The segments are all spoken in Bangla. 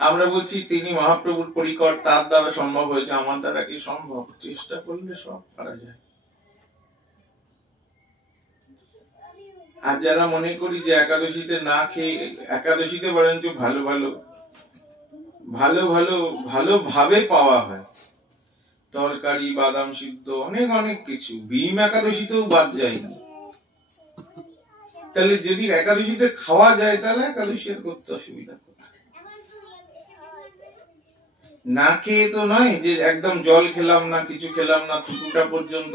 আমরা বলছি তিনি মহাপ্রভুর পরিকর, তার দ্বারা সম্ভব হয়েছে, আমার দ্বারা কি সম্ভব? চেষ্টা করলে সব পারা যায়। আর যারা মনে করি যে একাদশীতে না খেয়ে, একাদশীতে বরঞ্চ ভালো ভালো ভালো ভালো ভালোভাবে পাওয়া হয়, তরকারি, বাদাম সিদ্ধ, অনেক অনেক কিছু, ভীম একাদশীতেও বাদ যায়নি। তাহলে যদি একাদশীতে খাওয়া যায় তাহলে একাদশী আর করতে অসুবিধা কোথায়? না খেয়ে তো নয় যে একদম জল খেলাম না, কিছু খেলাম না, থুতুটা পর্যন্ত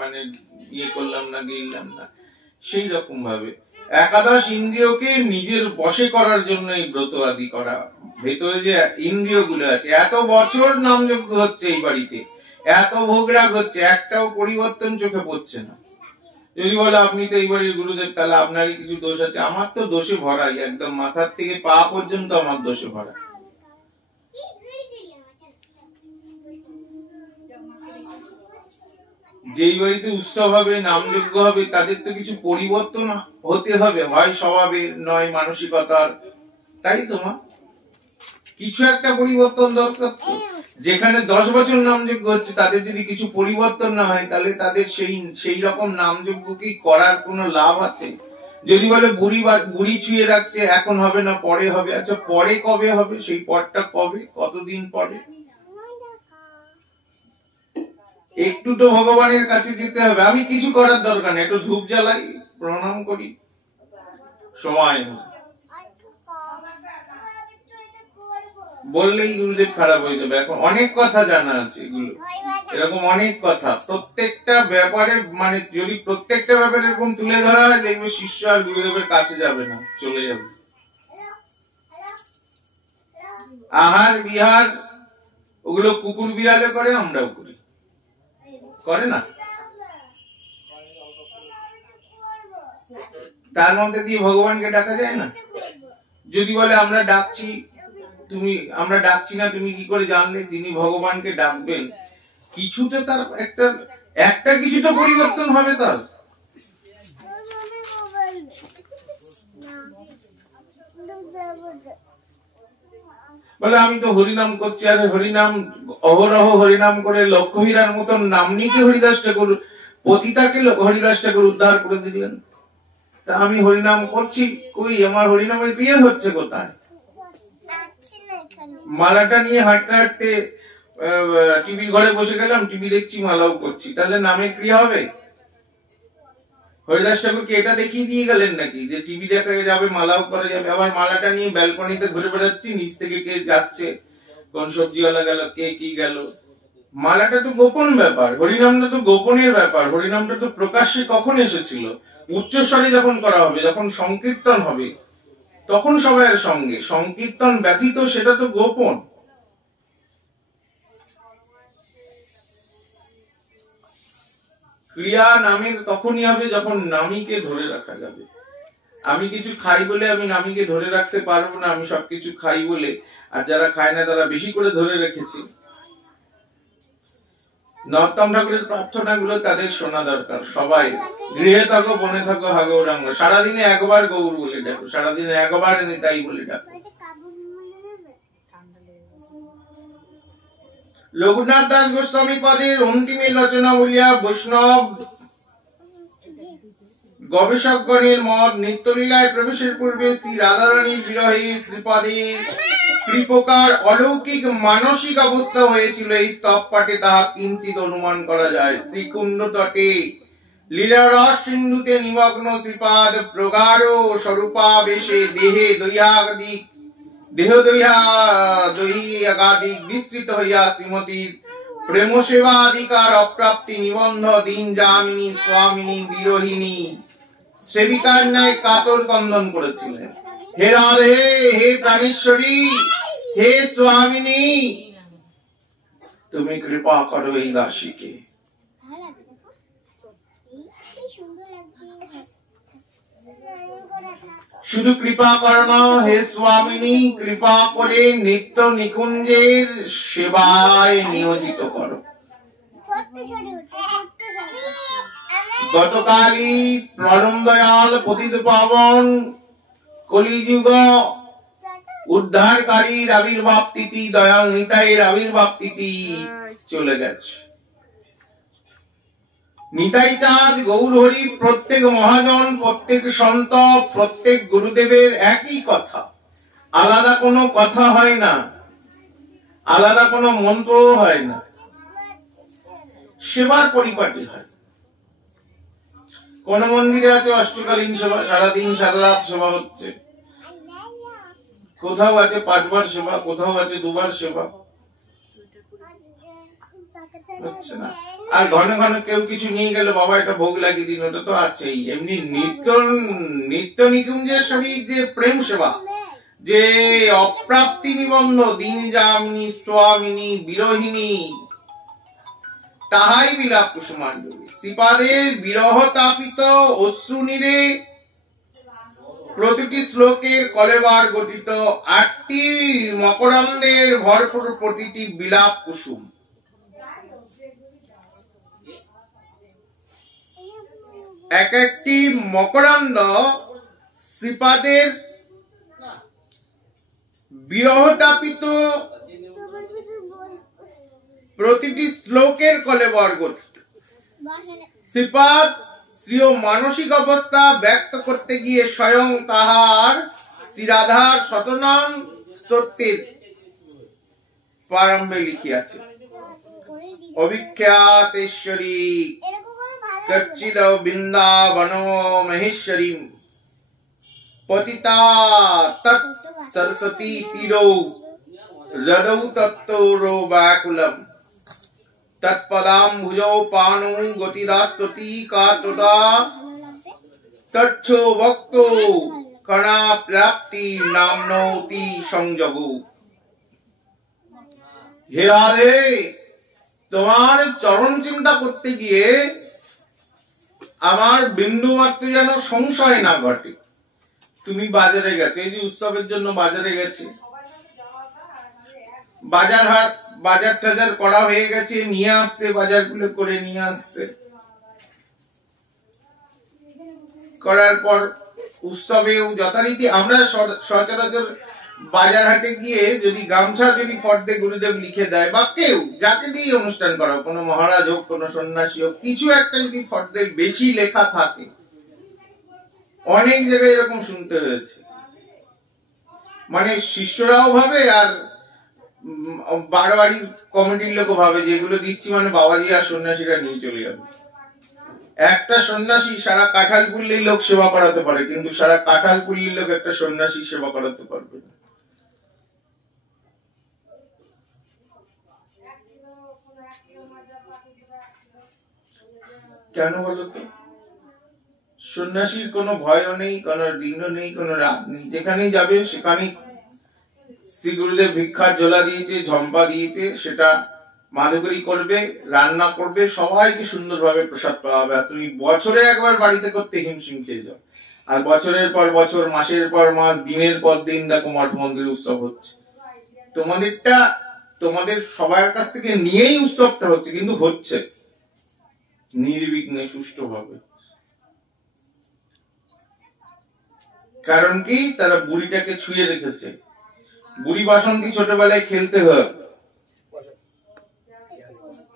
মানে ইয়ে করলাম না, গিললাম না, সেই রকম ভাবে একাদশ ইন্দ্রিয়কে নিজের বশে করার জন্য এই ব্রত আদি করা। ভেতরে যে ইন্দ্রিয় গুলো আছে, এত বছর নামযজ্ঞ হচ্ছে এই বাড়িতে, এত ভোগরাগ হচ্ছে, একটাও পরিবর্তন চোখে পড়ছে না। যদি বলে আপনি তো এই বাড়ির গুরুদেব, তাহলে আপনারই কিছু দোষ আছে। আমার তো দোষে ভরাই, একদম মাথার থেকে পা পর্যন্ত আমার দোষে ভরা। যেই বাড়িতে উৎসব হবে, নামযজ্ঞ হবে, তাদের তো কিছু পরিবর্তন হতে হবে, হয় স্বভাবে নয় মানসিকতার, তাই তো মা? কিছু একটা পরিবর্তন দরকার। যেখানে 10 বছর নামযজ্ঞ হচ্ছে, তাদের যদি কিছু পরিবর্তন না হয়, তাহলে তাদের সেই রকম নামযজ্ঞ কি করার কোনো লাভ আছে? যদি বলে বুড়ি ছুঁয়ে রাখছে, এখন হবে না, পরে হবে। আচ্ছা, পরে কবে হবে? সেই পরটা কবে, কতদিন পরে? একটু তো ভগবানের কাছে যেতে হবে। আমি কিছু করার দরকার নেই, একটু ধূপ জ্বালাই, প্রণাম করি, সময় বললেই গুরুদেব খারাপ হয়ে যাবে। এখন অনেক কথা জানা আছে, এগুলো এরকম অনেক কথা, প্রত্যেকটা ব্যাপারে, মানে যদি প্রত্যেকটা ব্যাপারে এরকম তুলে ধরা হয়, দেখবে শিষ্য আর গুরুদেবের কাছে যাবে না, চলে যাবে। আহার বিহার ওগুলো কুকুর বিড়ালে করে, আমরাও করি, করে না? তার মধ্যে দিয়ে ভগবানকে ডাকা যায় না? যদি বলে আমরা ডাকছি, আমরা ডাকছি না, তুমি কি করে জানলে? যিনি ভগবানকে ডাকবেন, কিছুতে তার একটা কিছু তো পরিবর্তন হবে তার। বলে আমি তো হরিনাম করছি, আরে হরিনাম অহরহ হরিনাম করে লক্ষ্মীরার মতন নামনিকে হরিদাস ঠাকুর, পতিতাকে হরিদাস ঠাকুর উদ্ধার করে দিলেন। তা আমি হরিনাম করছি, কই আমার হরিনামের বিয়ে হচ্ছে কোথায়? মালাটা নিয়ে হাঁটতে হাঁটতে টিভির ঘরে বসে গেলাম, টিভি দেখছি, মালাও করছি, তাহলে নামে ক্রিয়া হবে? হরিদাস ঠাকুরকে এটা দেখিয়ে দিয়ে গেলেন নাকি যে টিভি দেখা যাবে, মালাও করা যাবে? আবার মালাটা নিয়ে ব্যালকনিতে ঘুরে বেড়াচ্ছি, নিচ থেকে কে যাচ্ছে, কোন সবজিওয়ালা গেল, কে কি গেল। মালাটা তো গোপন ব্যাপার, হরিনামটা তো গোপনের ব্যাপার। হরিনামটা তো প্রকাশ্যে কখন এসেছিল? উচ্চস্বরে যখন করা হবে, যখন সংকীর্তন হবে, তখন সবাইয়ের সঙ্গে। সংকীর্তন ব্যতীত সেটা তো গোপন। ক্রিয়া নামের তখনই হবে যখন নামীকে ধরে রাখা যাবে। আমি কিছু খাই বলে আমি নামীকে ধরে রাখতে পারবো না, আমি সবকিছু খাই বলে। আর যারা খায় না তারা বেশি করে ধরে রেখেছি। নরোত্তম ঠাকুরের প্রার্থনা গুলো তাদের শোনা দরকার। সবাই গৃহে থাকো, বনে থাকো, হা গৌরাঙ্গ, সারাদিনে একবার গৌর বলে ডাকো, সারাদিনে একবার নিতাই বলে ডাকো। রঘুনাথ দাস গোস্বামী পদের অন্তিম রচনা বলিয়া বৈষ্ণব গবেষকগণের মত, নিত্যলীলায় প্রবেশের পূর্বে শ্রী রাধারানীর বিরহে শ্রীপদের কৃপকার অলৌকিক মানসিক অবস্থা হয়েছিল। এই স্তব পাঠে তাহা কিঞ্চিত অনুমান করা যায়। শ্রীকুণ্ড তটে লীলারস সিন্ধুতে নিমগ্ন শ্রীপাদ প্রগাঢ় স্বরূপাবেশে দেহ দৈহিক বিস্তৃত হইয়া শ্রীমতীর প্রেম সেবাধিকার অপ্রাপ্তি নিবন্ধ দিন যামিনী স্বামিনী বিরোহিনী সেবিকার ন্যায় কাতর কন্দন করেছিলেন। হে রাধে, হে প্রাণেশ্বরী, হে স্বামিনী, তুমি কৃপা করো এই দাসীকে। শুধু কৃপা করো না হে স্বামিনী, কৃপা করে নিত্য নিকুঞ্জের সেবায় নিয়োজিত করো। গতকালই পরম দয়াল পতিত পাবন কলিযুগ উদ্ধারকারীর আবির্ভাব তিথি, দয়াল নিতাইয়ের আবির্ভাব তিথি চলে গেছে। নিতাই চাঁদ গৌর হরি প্রত্যেক মহাজন, প্রত্যেক সন্ত, প্রত্যেক গুরুদেবের একই কথা, আলাদা কোনো কথা হয় না, আলাদা কোনো মন্ত্র হয় না, সেবার পরিপাটি হয়। কোন মন্দিরে আছে অষ্টকালীন সেবা, সারাদিন সারা রাত সেবা হচ্ছে, কোথাও আছে 5 বার সেবা, কোথাও আছে 2 বার সেবা, হচ্ছে না। আর ঘন ঘন কেউ কিছু নিয়ে গেলে বাবা এটা ভোগ লাগিয়ে দিন, ওটা তো আছেই। এমনি নিত্য নিকুঞ্জেশ্বরীর যে প্রেম সেবা, যে অপ্রাপ্তি নিবন্ধ, দিন যামিনী স্বামিনী বিরোহিনী, তাহাই বিলাপ কুসুমাঞ্জলি। শ্রীপাদের বিরহ তাপিত অশ্রুনীরে প্রতিটি শ্লোকের কলেবার গঠিত 8টি মকরন্দের ভরপুর প্রতিটি বিলাপ কুসুম। এক একটি মকরন্দ শ্রীপাদের বিরহ তাপিত প্রতিটি শ্লোকের কলেবর গঠিত। শ্রীপাদ স্বীয় মানসিক অবস্থা ব্যক্ত করতে গিয়ে স্বয়ং তাহার শ্রীরাধার শতনাম স্তোত্রের প্রারম্ভে লিখিয়াছে, অবিখ্যাতেশ্বরী কচ্ছিদ বৃন্দাবন মহেশ্বরী পতিতা তৎ সরস্বতী তীরৌ হৃদৌ তত্তরো ব্যাকুলম তৎপদাম্বুজৌ পাণৌ গতিদাস্ততি কাতটা তচ্ছো ভক্তো কণা প্রাপ্তি নামনৌতি সংযোগৌ। হে রাধে, তোমার চরণ চিন্তা করতে গিয়ে আমার বিন্দু মাত্র যেন সংশয় না ঘটে। তুমি বাজারে গেছে, এই যে উৎসবের জন্য বাজারে গেছে, বাজার টাজার করা হয়ে গেছে, নিয়ে আসছে, বাজারগুলো করে নিয়ে আসছে, করার পর উৎসবেও যথারীতি আমরা সচরাচর বাজার হাটে গিয়ে যদি গামছা যদি ফর্দে গুরুদেব লিখে দেয়, বা কেউ যাকে দিয়ে অনুষ্ঠান করা, কোনো মহারাজ হোক, কোনো সন্ন্যাসী হোক, কিছু একটা যদি ফর্দে বেশি লেখা থাকে, অনেক জায়গায় এরকম শুনতে হয়েছে, মানে শিষ্যরাও ভাবে আর বারোয়ারি কমিটির লোকও ভাবে যে এগুলো দিচ্ছি মানে বাবাজি আর সন্ন্যাসীরা নিয়ে চলে যাবে। একটা সন্ন্যাসী সারা কাঁঠালপুল্লির লোক সেবা করাতে পারে, কিন্তু সারা কাঁঠালপুল্লির লোক একটা সন্ন্যাসী সেবা করাতে পারবে না। কেন বলতো? সন্ন্যাসীর কোনো ভয়ও নেই, কোনো দিন নেই, কোনো রাত নেই, যেখানেই যাবে সেখানেই শ্রী গুরুদেব ভিক্ষার ঝোলা দিয়েছে, ঝম্পা দিয়েছে, সেটা মাধুকরী করবে, রান্না করবে, সবাইকে সুন্দরভাবে প্রসাদ পাওয়া হবে। তুমি বছরে একবার বাড়িতে করতে হিমশিম খেয়ে যাও, আর বছরের পর বছর, মাসের পর মাস, দিনের পর দিন দেখো মঠ মন্দির উৎসব হচ্ছে। তোমাদেরটা তোমাদের সবার কাছ থেকে নিয়েই উৎসবটা হচ্ছে, কিন্তু হচ্ছে নির্বিঘ্নে, সুষ্ঠুভাবে। কারণ কি? তারা বুড়িটাকে ছুঁয়ে রেখেছে। বুড়ি বাসন্তী ছোটবেলায় খেলতে হয়,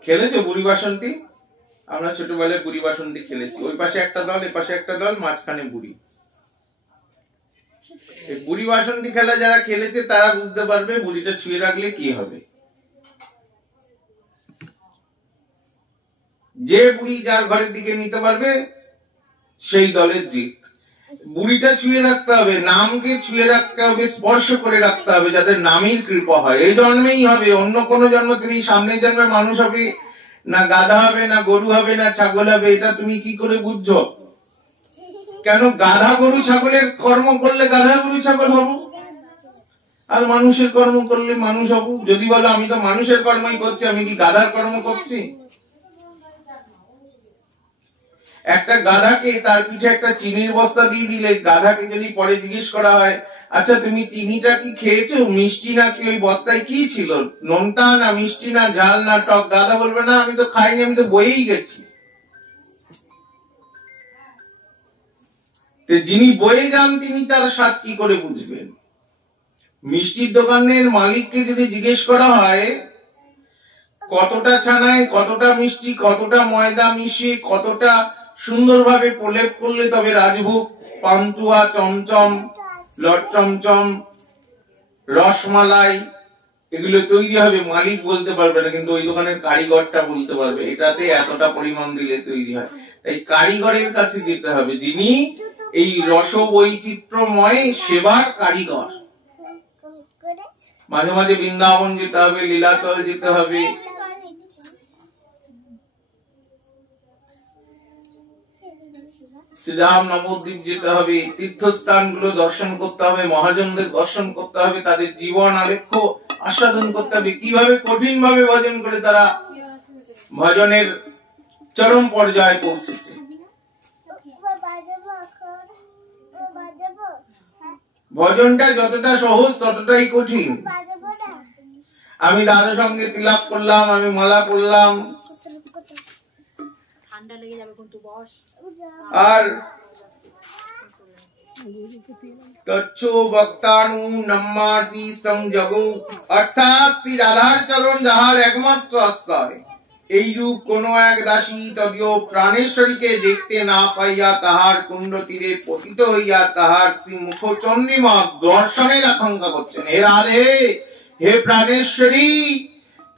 খেলেছো বুড়ি বাসন্তী? আমরা ছোটবেলায় বুড়ি বাসন্তী খেলেছি। ওই পাশে একটা দল, এ পাশে একটা দল, মাঝখানে বুড়ি। বুড়ি বাসন্তী খেলা যারা খেলেছে তারা বুঝতে পারবে বুড়িটা ছুঁয়ে রাখলে কি হবে। যে বুড়ি যার ঘরের দিকে নিতে পারবে সেই দলের জিত। বুড়িটা ছুঁয়ে রাখতে হবে, নামকে ছুঁয়ে রাখতে হবে, স্পর্শ করে রাখতে হবে, যাদের নামের কৃপা হয়। এই জন্মেই হবে, অন্য কোনো জন্ম তুমি সামনের জন্মে মানুষ হবে না, গাধা হবে না, গরু হবে না, ছাগল হবে, এটা তুমি কি করে বুঝছো? কেন? গাধা গরু ছাগলের কর্ম করলে গাধা গরু ছাগল হব, আর মানুষের কর্ম করলে মানুষ হব। যদি বলো আমি তো মানুষের কর্মই করছি, আমি কি গাধার কর্ম করছি? একটা গাধাকে তার পিঠে একটা চিনির বস্তা দিয়ে দিলে, গাধাকে যদি পরে জিজ্ঞেস করা হয়, আচ্ছা তুমি চিনিটা কি খেয়েছো, মিষ্টি নাকি ওই বস্তায় কি ছিল, নোনতা না মিষ্টি না ঝাল না টক? গাধা বলবে না আমি তো খাইনি, আমি তো বয়েই গেছি। যিনি বয়ে যান তিনি তার স্বাদ কি করে বুঝবেন? মিষ্টির দোকানের মালিককে যদি জিজ্ঞেস করা হয় কতটা ছানায় কতটা মিষ্টি কতটা ময়দা মিশিয়ে কতটা সুন্দরভাবে প্রলেপ করলে তবে রাজভোগ পান্তুয়া চমচম লট চমচম রসমালাই এগুলো তৈরি হবে, মালিক বলতে পারবে না, কিন্তু ওই দোকানের কারিগরটা বলতে পারবে এটাতে এতটা পরিমাণ দিলে তৈরি হয়। তাই কারিগরের কাছে যেতে হবে, যিনি এই রস বৈচিত্র্যময় সেবার কারিগর। মাঝে মাঝে বৃন্দাবন যেতে হবে, লীলাচল যেতে হবে, শ্রীরাম নবদ্বীপ যেতে হবে, তীর্থস্থানগুলো দর্শন করতে হবে, মহাজনদের দর্শন করতে হবে, তাদের জীবন আলেখ্য আস্বাদন করতে হবে, কিভাবে কঠিন ভাবে ভজন করে তারা ভজনের চরম পর্যায়ে পৌঁছেছে। ভজনটা যতটা সহজ ততটাই কঠিন। আমি দাদা সঙ্গে তিলক করলাম, আমি মালা পরলাম, আর তচ্ছো ভক্তানু নম্মাতি সংযোগো, অর্থাৎ শ্রী রাধার চরণ যাহার একমাত্র আশ্রয়, এই রূপ কোন এক দাসী তদীয় প্রাণেশ্বরীকে দেখতে না পাইয়া তাহার কুণ্ড তীরে পতিত হইয়া তাহার শ্রী মুখ চন্দ্রিমা দর্শনের আকাঙ্ক্ষা করছেন। হে রাধে, হে প্রাণেশ্বরী,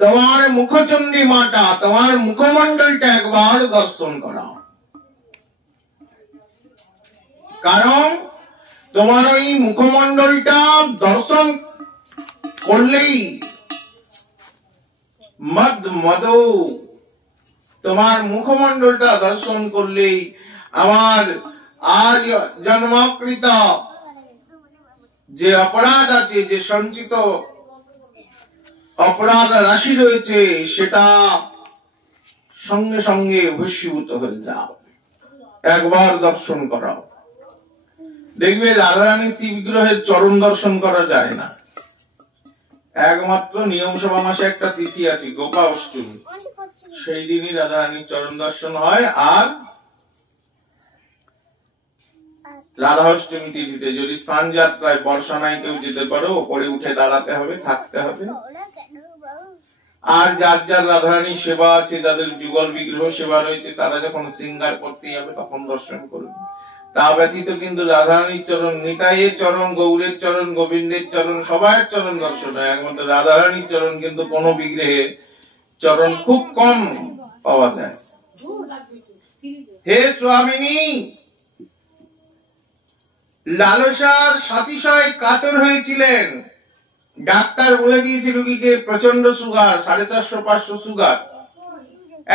তোমার মুখ চন্দ্রিমাটা, তোমার মুখমণ্ডলটা একবার দর্শন করাও। কারণ তোমার ওই মুখমণ্ডলটা দর্শন করলেই তোমার মুখমণ্ডলটা দর্শন করলেই আমার আজ জন্মাকৃত যে অপরাধ আছে, যে সঞ্চিত অপরাধ রাশি রয়েছে, সেটা সঙ্গে সঙ্গে ভস্মীভূত হয়ে যাও, একবার দর্শন করাও। দেখবে রাধারানী শ্রী বিগ্রহের চরণ দর্শন করা যায় না, একমাত্র নিয়ম সভা মাসে একটা তিথি আছে গোপা অষ্টমী, সেই দিনই রাধারানীর চরণ দর্শন হয়। আর রাধা অষ্টমী তিথিতে যদি স্নান যাত্রায় বর্ষানায় কেউ যেতে পারো, ওপরে উঠে দাঁড়াতে হবে, থাকতে হবে। আর যার যার রাধারানীর সেবা আছে, যাদের যুগল বিগ্রহ সেবা রয়েছে, তারা যখন শৃঙ্গার করতে যাবে তখন দর্শন করবে। তা ব্যতীত কিন্তু রাধারানীর চরণ, নিতাইয়ের চরণ, গৌরের চরণ, গোবিন্দের চরণ, সবার চরণ দর্শন হয়। একমাত্র রাধারানীর চরণ কিন্তু কোন বিগ্রহে চরণ খুব কম পাওয়া যায়। হে স্বামিনী, লালসার সাতিশয় কাতর হয়েছিলেন। ডাক্তার বলে দিয়েছে রোগীকে প্রচন্ড সুগার, 450-500 সুগার,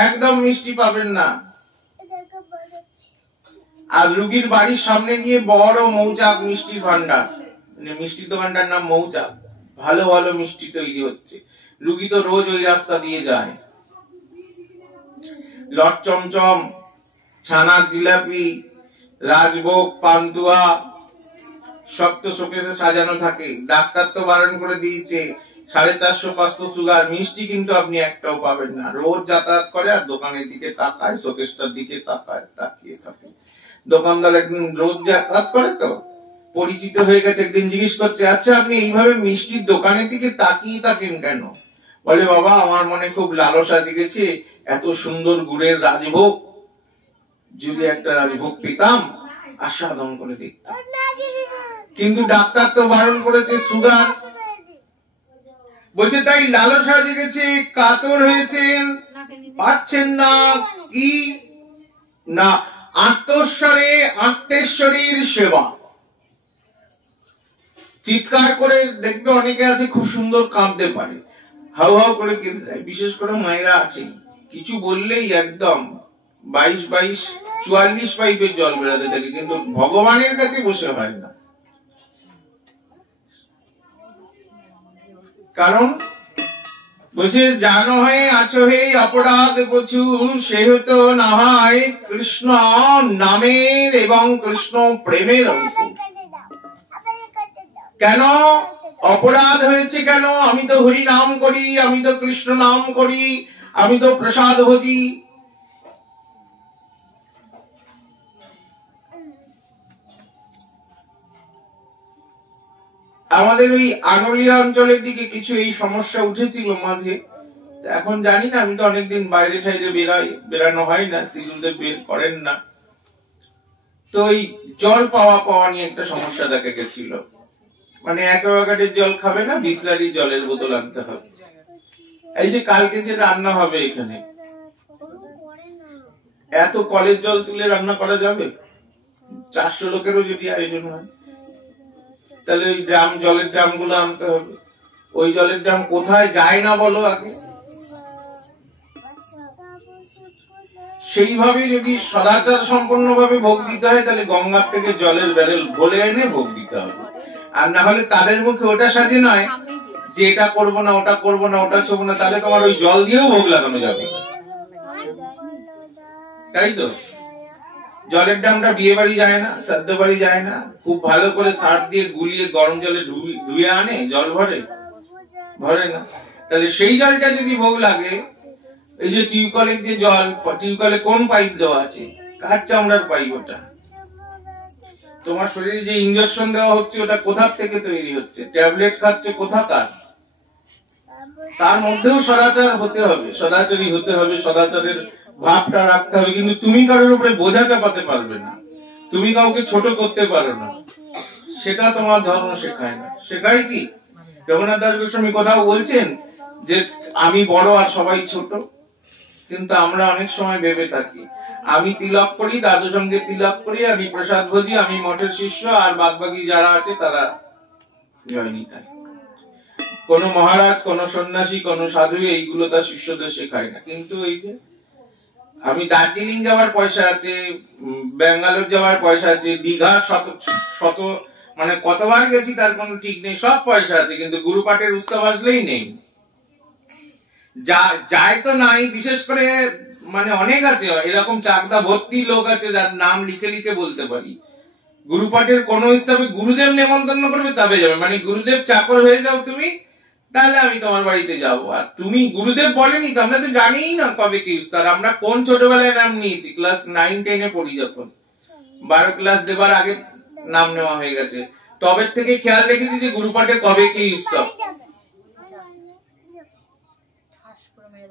একদম মিষ্টি পাবেন না। আর রুগীর বাড়ির সামনে গিয়ে বড় মৌচাক মিষ্টির ভান্ডার, মিষ্টির দোকানটার নাম মৌচাক, ভালো ভালো মিষ্টি তৈরি হচ্ছে, রুগী তো রোজ ওই রাস্তা দিয়ে যায়। লট চমচম, ছানার জিলাপি, রাজভোগ, পান্তুয়া শক্ত শোকেসে সাজানো থাকে। ডাক্তার তো বারণ করে দিয়েছে 450-500 সুগার, মিষ্টি কিন্তু আপনি একটাও পাবেন না। রোজ যাতায়াত করে আর দোকানের দিকে তাকায়, শোকেসটার দিকে তাকায়, তাকিয়ে থাকে। দোকানদার একদিন রোজ যাতায়াত করে তো পরিচিত হয়ে গেছে, একদিন জিজ্ঞেস করছে, আচ্ছা আপনি এইভাবে মিষ্টির দোকানের দিকে তাকিয়ে থাকেন কেন? বলে, বাবা আমার মনে খুব লালসা দিয়েছে, এত সুন্দর গুড়ের রাজভোগ, যদি একটা রাজভোগ পেতাম আস্বাদন করে দেখতাম। কিন্তু ডাক্তার তো বারণ করেছে সুগার। বলছে তাই লালসা জেগেছে, কাতর হয়েছেন, পাচ্ছেন না কি না আত্মস্বরে আত্মেশ্বরীর সেবা। চিৎকার করে দেখবে অনেকে আছে খুব সুন্দর কাঁদতে পারে, হাউ হাউ করে কেঁদে দেয়, বিশেষ করে মায়েরা আছে, কিছু বললেই একদম 22-44 পাইপের জল বেড়াতে থাকে, কিন্তু ভগবানের কাছে বসে হয় না। কারণ বসে জানো হয়ে আছো হে অপরাধ প্রচুর, সেহেতু না হয় কৃষ্ণ নামের এবং কৃষ্ণ প্রেমের অঙ্কুর। কেন অপরাধ হয়েছে? কেন? আমি তো হরি নাম করি, আমি তো কৃষ্ণ নাম করি, আমি তো প্রসাদ ভোজি। আমাদের ওই আনোলিয়া অঞ্চলের দিকে কিছু এই সমস্যা উঠেছিল মাঝে, এখন জানি না, আমি তো অনেকদিন বাইরে টাইরে বেরানো হয় না, সিজুলদের বের করেন না, তো এই জল পাওয়া নিয়ে একটা সমস্যা দেখা গেছিল। মানে অ্যাকোয়াগার্ডের জল খাবে না, বিসলারি জলের বোতল আনতে হবে। এই যে কালকে যে রান্না হবে এখানে, এত কলের জল তুলে রান্না করা যাবে? 400 লোকেরও যদি আয়োজন হয়, তাহলে ওই জলের ড্রাম গুলো আনতে হবে। ওই জলের ড্রাম কোথায় যায় না বলো আগে? সেইভাবে যদি সদাচার সম্পন্ন ভাবে ভোগ দিতে হয়, তাহলে গঙ্গার থেকে জলের ব্যারেল ভরে এনে ভোগ দিতে হবে। আর না হলে তাদের মুখে ওটা সাজে নয় যে এটা করবো না, ওটা করবো না, ওটা ছোবো না, তাহলে তোমার ওই জল দিয়েও ভোগ লাগানো যাবে, তাই তো? জলের ড্রামটা বিয়ে বাড়ি যায় না, শ্রাদ্ধ বাড়ি যায় না, খুব ভালো করে সার দিয়ে গুলিয়ে গরম জলে ধুয়ে আনে, জল ভরে না। তাহলে সেই জলটা যদি ভোগ লাগে, এই যে টিউবকলের যে জল, টিউবকলে কোন পাইপ দেওয়া আছে? কার চামড়ার পাইপ ওটা? তোমার শরীরে যে ইনজেকশন দেওয়া হচ্ছে ওটা কোথা থেকে তৈরি হচ্ছে? ট্যাবলেট খাচ্ছে কোথাকার? তার মধ্যেও সদাচার হতে হবে, সদাচারী হতে হবে, সদাচারের ভাবটা রাখতে হবে। কিন্তু তুমি কারোর উপরে বোঝা চাপাতে পারবে না, তুমি কাউকে ছোট করতে পারো না, সেটা তোমার ধর্ম শেখায় না। শেখায় কি? রঘুনাথ দাস গোস্বামী কোথাও বলছেন যে আমি বড় আর সবাই ছোট, কিন্তু আমরা অনেক সময় ভেবে থাকি আমি তিলক করি, দাদু সঙ্গে তিলক করি, আমি প্রসাদ ভোজি, আমি মঠের শিষ্য, আর বাদবাকি যারা আছে তারা জয়নিতাই। কোন মহারাজ, কোন সন্ন্যাসী, কোন সাধু এইগুলো তার শিষ্যদের শেখায় না। কিন্তু এই যে আমি দার্জিলিং যাওয়ার পয়সা আছে, ব্যাঙ্গালোর যাওয়ার পয়সা আছে, দীঘা শত মানে কতবার গেছি তার কোনো ঠিক নেই, সব পয়সা আছে, কিন্তু গুরুপাঠের উৎসব আসলেই নেই। যায় তো নাই, বিশেষ করে মানে অনেক আছে এরকম চাকদা ভর্তি লোক আছে যার নাম লিখে লিখে বলতে পারি। গুরুপাঠের কোন উৎসবে গুরুদেব নেমন্তন্ন করবে তবে যাবে, মানে গুরুদেব চাকর হয়ে যাও তুমি, তাহলে আমি তোমার বাড়িতে যাব। আর তুমি গুরুদেব বলেনি তো, আমরা তো জানিই না কবে কি উৎসব। আমরা কোন ছোটবেলায় নাম নিয়েছি? ক্লাস 9-10 পড়ি, যখন 12 ক্লাস দেবার আগে নাম নেওয়া হয়ে গেছে, তবে থেকে খেয়াল রেখেছি যে গুরুপাঠে কবে কি উৎসব।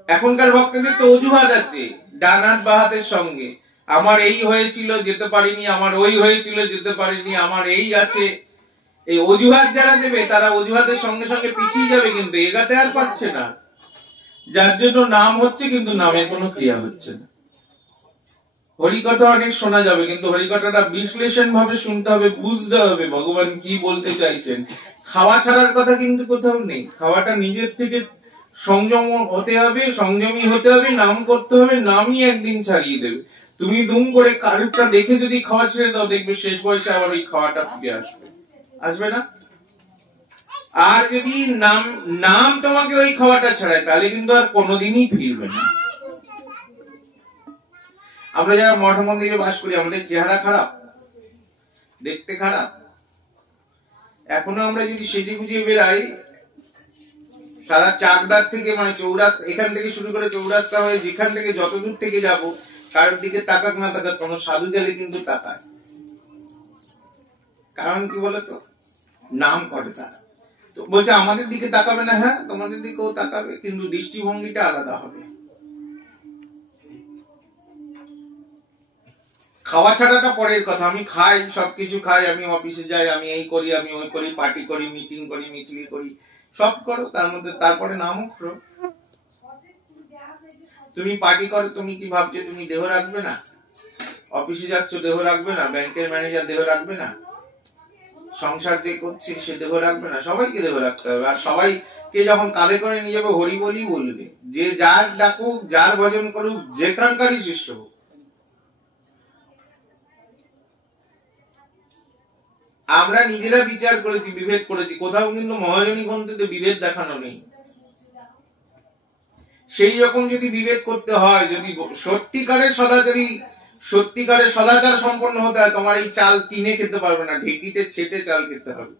এখনকার ভক্তদের তো অজুহাত আছে ডান হাত বা হাতের সঙ্গে, আমার এই হয়েছিল যেতে পারিনি, আমার ওই হয়েছিল যেতে পারিনি, আমার এই আছে। এই অজুহাত যারা দেবে তারা অজুহাতের সঙ্গে সঙ্গে পিছিয়ে যাবে, কিন্তু এগাতে আর পারছে না, যার জন্য নাম হচ্ছে কিন্তু নামের কোনো ক্রিয়া হচ্ছে না। হরিকথা অনেক শোনা যাবে, কিন্তু হরিকথাটা বিশ্লেষণ ভাবে শুনতে হবে, বুঝতে হবে ভগবান কি বলতে চাইছেন। খাওয়া ছাড়ার কথা কিন্তু কোথাও নেই, খাওয়াটা নিজের থেকে সংযম হতে হবে, সংযমী হতে হবে, নাম করতে হবে, নামই একদিন ছাড়িয়ে দেবে। তুমি দুম করে কারুরটা দেখে যদি খাওয়া ছেড়ে দাও, দেখবে শেষ বয়সে আবার ওই খাওয়াটা ফিরে আসবে না। আর যদি নাম তোমাকে ওই খাওয়াটা ছাড়ায়, তাহলে কিন্তু আর কোনোদিনই ফিরবে না। আমরা যারা মঠ মন্দিরে বাস করি, আমাদের চেহারা খারাপ, দেখতে খারাপ, এখনো আমরা যদি সেজে গুজে বেড়াই, সারা চাকদার থেকে মানে চৌরাস্তা, এখান থেকে শুরু করে চৌরাস্তা হয়ে যেখান থেকে যত দূর থেকে যাব, কারোর দিকে তাকাক না তাকাক, কোন সাধু গেলে কিন্তু তাকায়। কারণ কি বলতো? নাম করে তারা। তো বলছে আমাদের দিকে তাকাবে না, হ্যাঁ তোমাদের দিকেও তাকাবে, কিন্তু দৃষ্টিভঙ্গিটা আলাদা হবে। খাওয়া ছাড়াটা পরের কথা, আমি খাই, সবকিছু খাই, আমি অফিসে যাই, আমি এই করি, আমি ওই করি, পার্টি করি, মিটিং করি, মিছিল করি, সব করো, তার মধ্যে তারপরে নামও করো। তুমি পার্টি করো, তুমি কি ভাবছো তুমি দেহ রাখবে না? অফিসে যাচ্ছ দেহ রাখবে না? ব্যাংকের ম্যানেজার দেহ রাখবে না? সংসার যে করছে সে দেহ রাখবে না? সবাইকে দেহ রাখতে হবে। আর সবাইকে যখন কাঁধে করে নিয়ে যাবে, হরি বলি বলবে, যে যার ডাকুক, যার ভজন করুক, যেখানকারই শিষ্য হোক। আমরা নিজেরা বিচার করেছি, বিভেদ করেছি, কোথাও কিন্তু মহাজনী গ্রন্থে বিভেদ দেখানো নেই। সেই রকম যদি বিভেদ করতে হয়, যদি সত্যিকারের সদাচার সম্পন্ন হতে হয়, তোমার এই চাল কিনে খেতে পারবে না, ঢেকিতে ছেটে চাল খেতে হবে।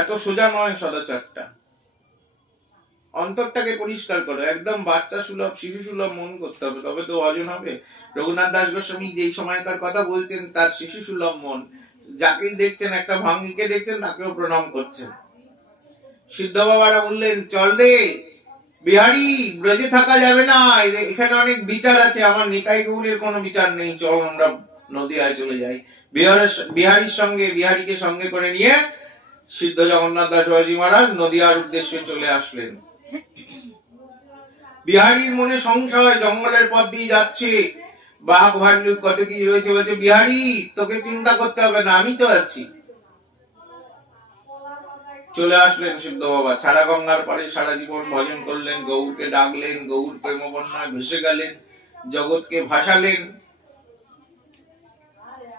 এত সোজা নয় সদাচারটা। অন্তরটাকে পরিষ্কার করো, একদম বাচ্চা সুলভ শিশু সুলভ মন করতে হবে, তবে তো অর্জন হবে। রঘুনাথ দাস গোস্বামী যেই সময়কার কথা বলছেন তার শিশু সুলভ মন, যাকেই দেখছেন, একটা ভাঙ্গিকে দেখছেন তাকেও প্রণাম করছেন। সিদ্ধ বাবারা বললেন চল রে বিহারি, ব্রজে থাকা যাবে না, এখানে অনেক বিচার আছে, আমার নিতাই গৌরের কোনো বিচার নেই, চল আমরা নদিয়ায় চলে যাই। বিহারীকে সঙ্গে করে নিয়ে সিদ্ধ জগন্নাথ দাস বাবাজি মহারাজ নদিয়ার উদ্দেশ্যে চলে আসলেন। বিহারীর মনে সংশয়, জঙ্গলের পথ দিয়ে যাচ্ছে, বাঘ ভাল্লুক কত কি রয়েছে, বলছে বিহারী তোকে চিন্তা করতে হবে না, আমি তো আছি। চলে আসলেন সিদ্ধ বাবা, ছাড়া গঙ্গার পরে সারা জীবন ভজন করলেন, গৌরকে ডাকলেন, গৌর প্রেম বন্যায় ভেসে গেলেন, জগৎকে ভাসালেন।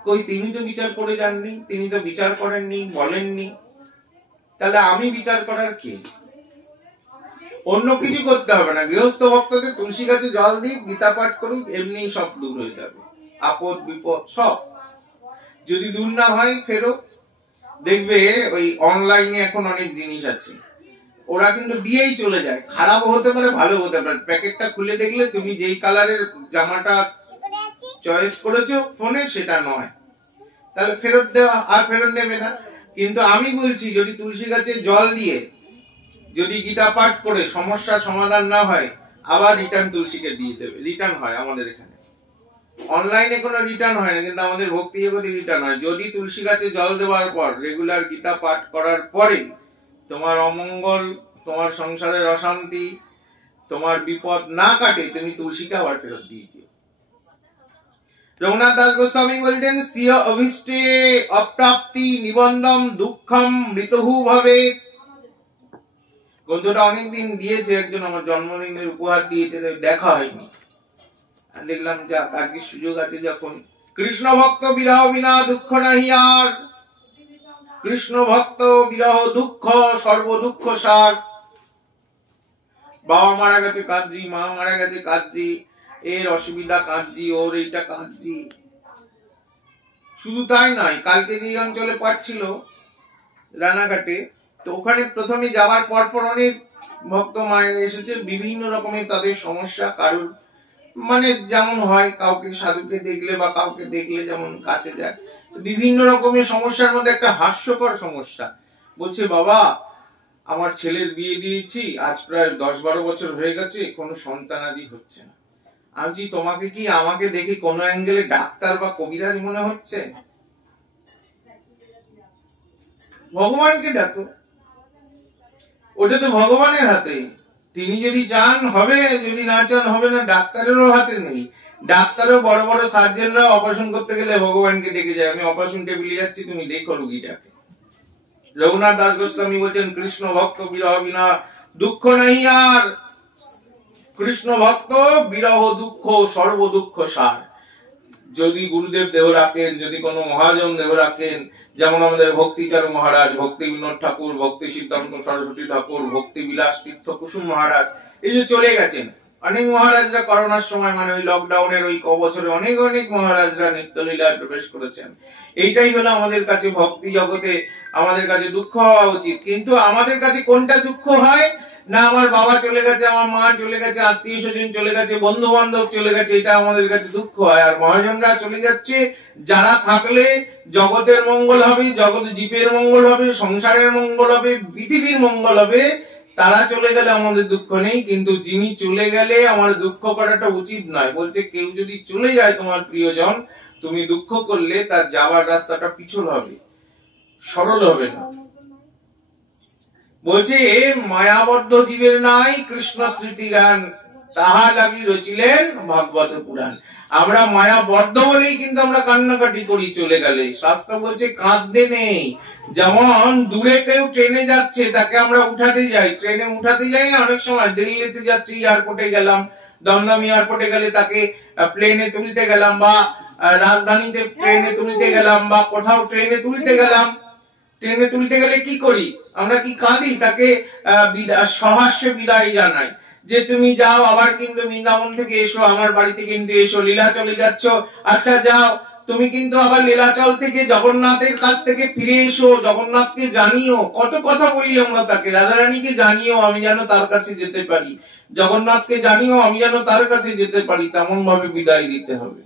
কই তিনি তো বিচার করে যাননি, তিনি তো বিচার করেননি, বলেননি, তাহলে আমি বিচার করার কে? অন্য কিছু করতে হবে না, গৃহস্থ ভক্তদের তুলসী গাছে জল দিই, গীতা পাঠ করুক, এমনি সব দূর হয়ে যাবে, আপদ বিপদ সব। যদি দূর না হয় ফেরো। দেখবে ওই অনলাইনে এখন অনেক জিনিস আছে, ওরা কিন্তু দিয়েই চলে যায়, খারাপ হতে পারে ভালো হতে পারে, প্যাকেটটা খুলে দেখলে তুমি যেই কালারের জামাটা চয়েস করেছো ফোনে সেটা নয়, তাহলে ফেরত দেওয়া, আর ফেরত নেবে না। কিন্তু আমি বলছি যদি তুলসী গাছে জল দিয়ে যদি গীতা পাঠ করে সমস্যার সমাধান না হয়, আবার রিটার্ন তুলসীকে দিয়ে দেবে, রিটার্ন হয় আমাদের এখানে। অনলাইনে কোনো রিটার্ন হয় না, কিন্তু আমাদের ভক্তি জগতে রিটার্ন হয়। যদি তুলসী গাছে জল দেওয়ার পর রেগুলার গীতা পাঠ করার পরে তোমার অমঙ্গল, তোমার সংসারের অশান্তি, তোমার বিপদ না কাটে, তুমি তুলসীকে আবার ফেরত দিয়ে দিও। রঘুনাথ দাস গোস্বামী বলতেন সিয় অভিষ্টে অপ্রাপ্তি নিবন্ধম দুঃখম মৃতহু ভাবে। গ্রন্থটা অনেকদিন দিয়েছে একজন, আমার জন্মদিনের উপহার দিয়েছে, দেখা হয়নি, দেখলাম যাক আজকে সুযোগ আছে যখন। কৃষ্ণ ভক্ত বিরহ বিনা দুঃখ নাহি আর, কৃষ্ণ ভক্ত বিরহ দুঃখ সর্ব দুঃখ সার। বাবা মারা গেছে কাঁদছি, মা মারা গেছে কাঁদছি, এর অসুবিধা কাঁদছি, ওর এইটা কাঁদছি। শুধু তাই নয়, কালকে যে অঞ্চলে পাঠ ছিল রানাঘাটে, তো ওখানে প্রথমে যাওয়ার পর অনেক ভক্ত মায়েরা এসেছে, বিভিন্ন রকমের তাদের সমস্যা, কারোর মানে যেমন হয়, কাউকে সাধুকে দেখলে বা কাউকে দেখলে যেমন কাছে যায়, বিভিন্ন রকমের সমস্যার মধ্যে একটা হাস্যকর সমস্যা। বলছে বাবা আমার ছেলের বিয়ে দিয়েছি, আজ প্রায় 10-12 বছর হয়ে গেছে, কোনো সন্তানাদি হচ্ছে না। আমি তোমাকে কি আমাকে দেখে কোনো অ্যাঙ্গেলে ডাক্তার বা কবিরাজ মনে হচ্ছে? ভগবানকে দেখো, ওটা তো ভগবানের হাতে, তিনি যদি চান হবে, যদি না চান হবে না, ডাক্তারেরও হাতে নেই। ডাক্তারও বড় বড় সার্জনরা অপারেশন করতে গেলে ভগবানকে ডেকে যায়, আমি অপারেশন টেবিলে যাচ্ছি, তুমি দেখো রোগীটাকে। রঘুনাথ দাস গোস্বামী বলছেন কৃষ্ণ ভক্ত বিরহ বিনা দুঃখ নাই আর, কৃষ্ণ ভক্ত বিরহ দুঃখ সর্ব দুঃখ সার। যদি গুরুদেব দেহ রাখেন, যদি কোনো মহাজন দেহ রাখেন, যেমন আমাদের ভক্তিচারু মহারাজ, ভক্তি বিনোদ ঠাকুর, ভক্তি সিদ্ধান্ত সরস্বতী ঠাকুর, ভক্তি বিলাস তীর্থ কুসুম মহারাজ, এই যে চলে গেছেন। অনেক মহারাজরা করোনার সময় মানে ওই লকডাউনের ওই বছরে অনেক অনেক মহারাজরা নিত্যলীলায় প্রবেশ করেছেন। এইটাই হলো আমাদের কাছে ভক্তি জগতে আমাদের কাছে দুঃখ হওয়া উচিত। কিন্তু আমাদের কাছে কোনটা দুঃখ হয় না, আমার বাবা চলে গেছে, আমার মা চলে গেছে, আত্মীয় স্বজন চলে গেছে, বন্ধু বান্ধব চলে গেছে, এটা আমাদের কাছে দুঃখ হয়। আর মহাজনরা চলে যাচ্ছে, যারা থাকলে জগতের মঙ্গল হবে, জগতে জীবের মঙ্গল হবে, সংসারের মঙ্গল হবে, পৃথিবীর মঙ্গল হবে, তারা চলে গেলে আমাদের দুঃখ নেই। কিন্তু যিনি চলে গেলে আমার দুঃখ করাটা উচিত নয়। বলছে কেউ যদি চলে যায় তোমার প্রিয়জন, তুমি দুঃখ করলে তার যাওয়ার রাস্তাটা পিছল হবে, সরল হবে না। বলছে মায়াবদ্ধ জীবের নাই কৃষ্ণ স্মৃতি গান, তাহা লাগি রচিলেন ভাগবত পুরাণ। আমরা মায়াবদ্ধ বলেই কিন্তু আমরা কান্নাকাটি করি চলে গেলে। শাস্ত্র বলছে কাঁদতে নেই। যেমন দূরে কেউ ট্রেনে যাচ্ছে, তাকে আমরা উঠাতে যাই, ট্রেনে উঠাতে যাই না অনেক সময়, দিল্লিতে যাচ্ছি এয়ারপোর্টে গেলাম, দমদম এয়ারপোর্টে গেলে তাকে প্লেনে তুলতে গেলাম, বা রাজধানীতে ট্রেনে তুলতে গেলাম, বা কোথাও ট্রেনে তুলতে গেলাম। ট্রেনে তুলতে গেলে কি করি আমরা? কি কাঁদি? তাকে সহাস্য বিদায় জানাই, যে তুমি যাও, আবার কিন্তু বৃন্দাবন থেকে এসো, আমার বাড়িতে কিন্তু এসো, লীলা চলে যাচ্ছ, আচ্ছা যাও, তুমি কিন্তু আবার লীলাচল থেকে জগন্নাথের কাছ থেকে ফিরে এসো, জগন্নাথকে জানিও। কত কথা বলি আমরা তাকে, রাধারানীকে জানিও আমি যেন তার কাছে যেতে পারি, জগন্নাথকে জানিও আমি যেন তার কাছে যেতে পারি, তেমন ভাবে বিদায় দিতে হবে।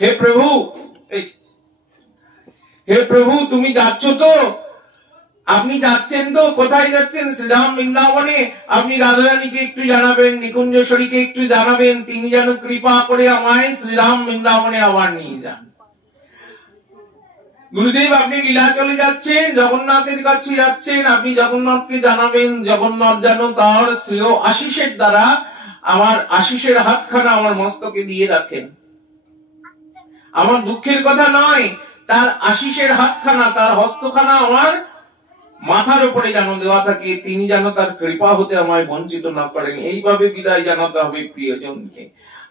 হে প্রভু, হে প্রভু তুমি যাচ্ছ তো? আপনি যাচ্ছেন তো? কোথায় যাচ্ছেন? শ্রীরাম বৃন্দাবনে। আপনি রাধারানীকে একটু জানাবেন, নিকুঞ্জেশ্বরীকে একটু জানাবেন, তিনি যেন কৃপা করে আমায় শ্রীরাম বৃন্দাবনে আবার নিয়ে যান। গুরুদেব আপনি লীলাচলে যাচ্ছেন, জগন্নাথের কাছে যাচ্ছেন, আপনি জগন্নাথকে জানাবেন, জগন্নাথ যেন তার শ্রেয় আশিসের দ্বারা আমার আশিসের হাতখানা আমার মস্তকে দিয়ে রাখেন। আমার দুঃখের কথা নয়, তার আশিসের হাতখানা, তার হস্তখানা আমার মাথার উপরে যেন দেওয়া থাকে, তিনি যেন তার কৃপা হতে আমায় বঞ্চিত না করেন। এইভাবে বিদায় জানাতে হবে প্রিয়জনকে।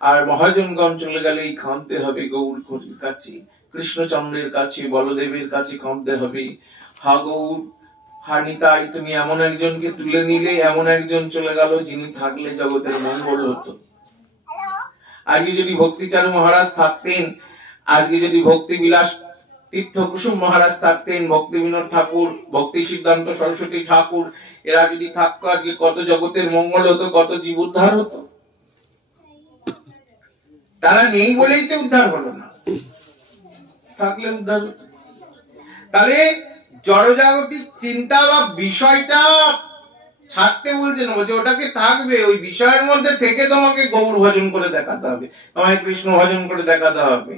আর মহাজনগণ চলে গেলেই কাঁদতে হবে গৌর হরির কাছে, কৃষ্ণচন্দ্রের কাছে, বলদেবের কাছে কাঁদতে হবে। হা গৌর, হা নিতাই, তুমি এমন একজনকে তুলে নিলে, এমন একজন চলে গেল যিনি থাকলে জগতের মঙ্গল হতো। আজকে যদি ভক্তিচারু মহারাজ থাকতেন, আজকে যদি ভক্তি বিলাস তীর্থ কুসুম মহারাজ থাকতেন, ভক্তি বিনোদ ঠাকুর, ভক্তি সিদ্ধান্ত সরস্বতী ঠাকুর, এরা যদি থাকতো, আজকে কত জগতের মঙ্গল হতো, কত জীব উদ্ধার হতো। তারা নেই বলেই তো উদ্ধার হলো না, থাকলে উদ্ধার হতো। তাহলে জড়জাগতিক চিন্তা বা বিষয়টা ছাড়তে বলছে না, বলছে ওটাকে থাকবে, ওই বিষয়ের মধ্যে থেকে তোমাকে গৌর ভজন করে দেখাতে হবে, তোমায় কৃষ্ণ ভজন করে দেখাতে হবে।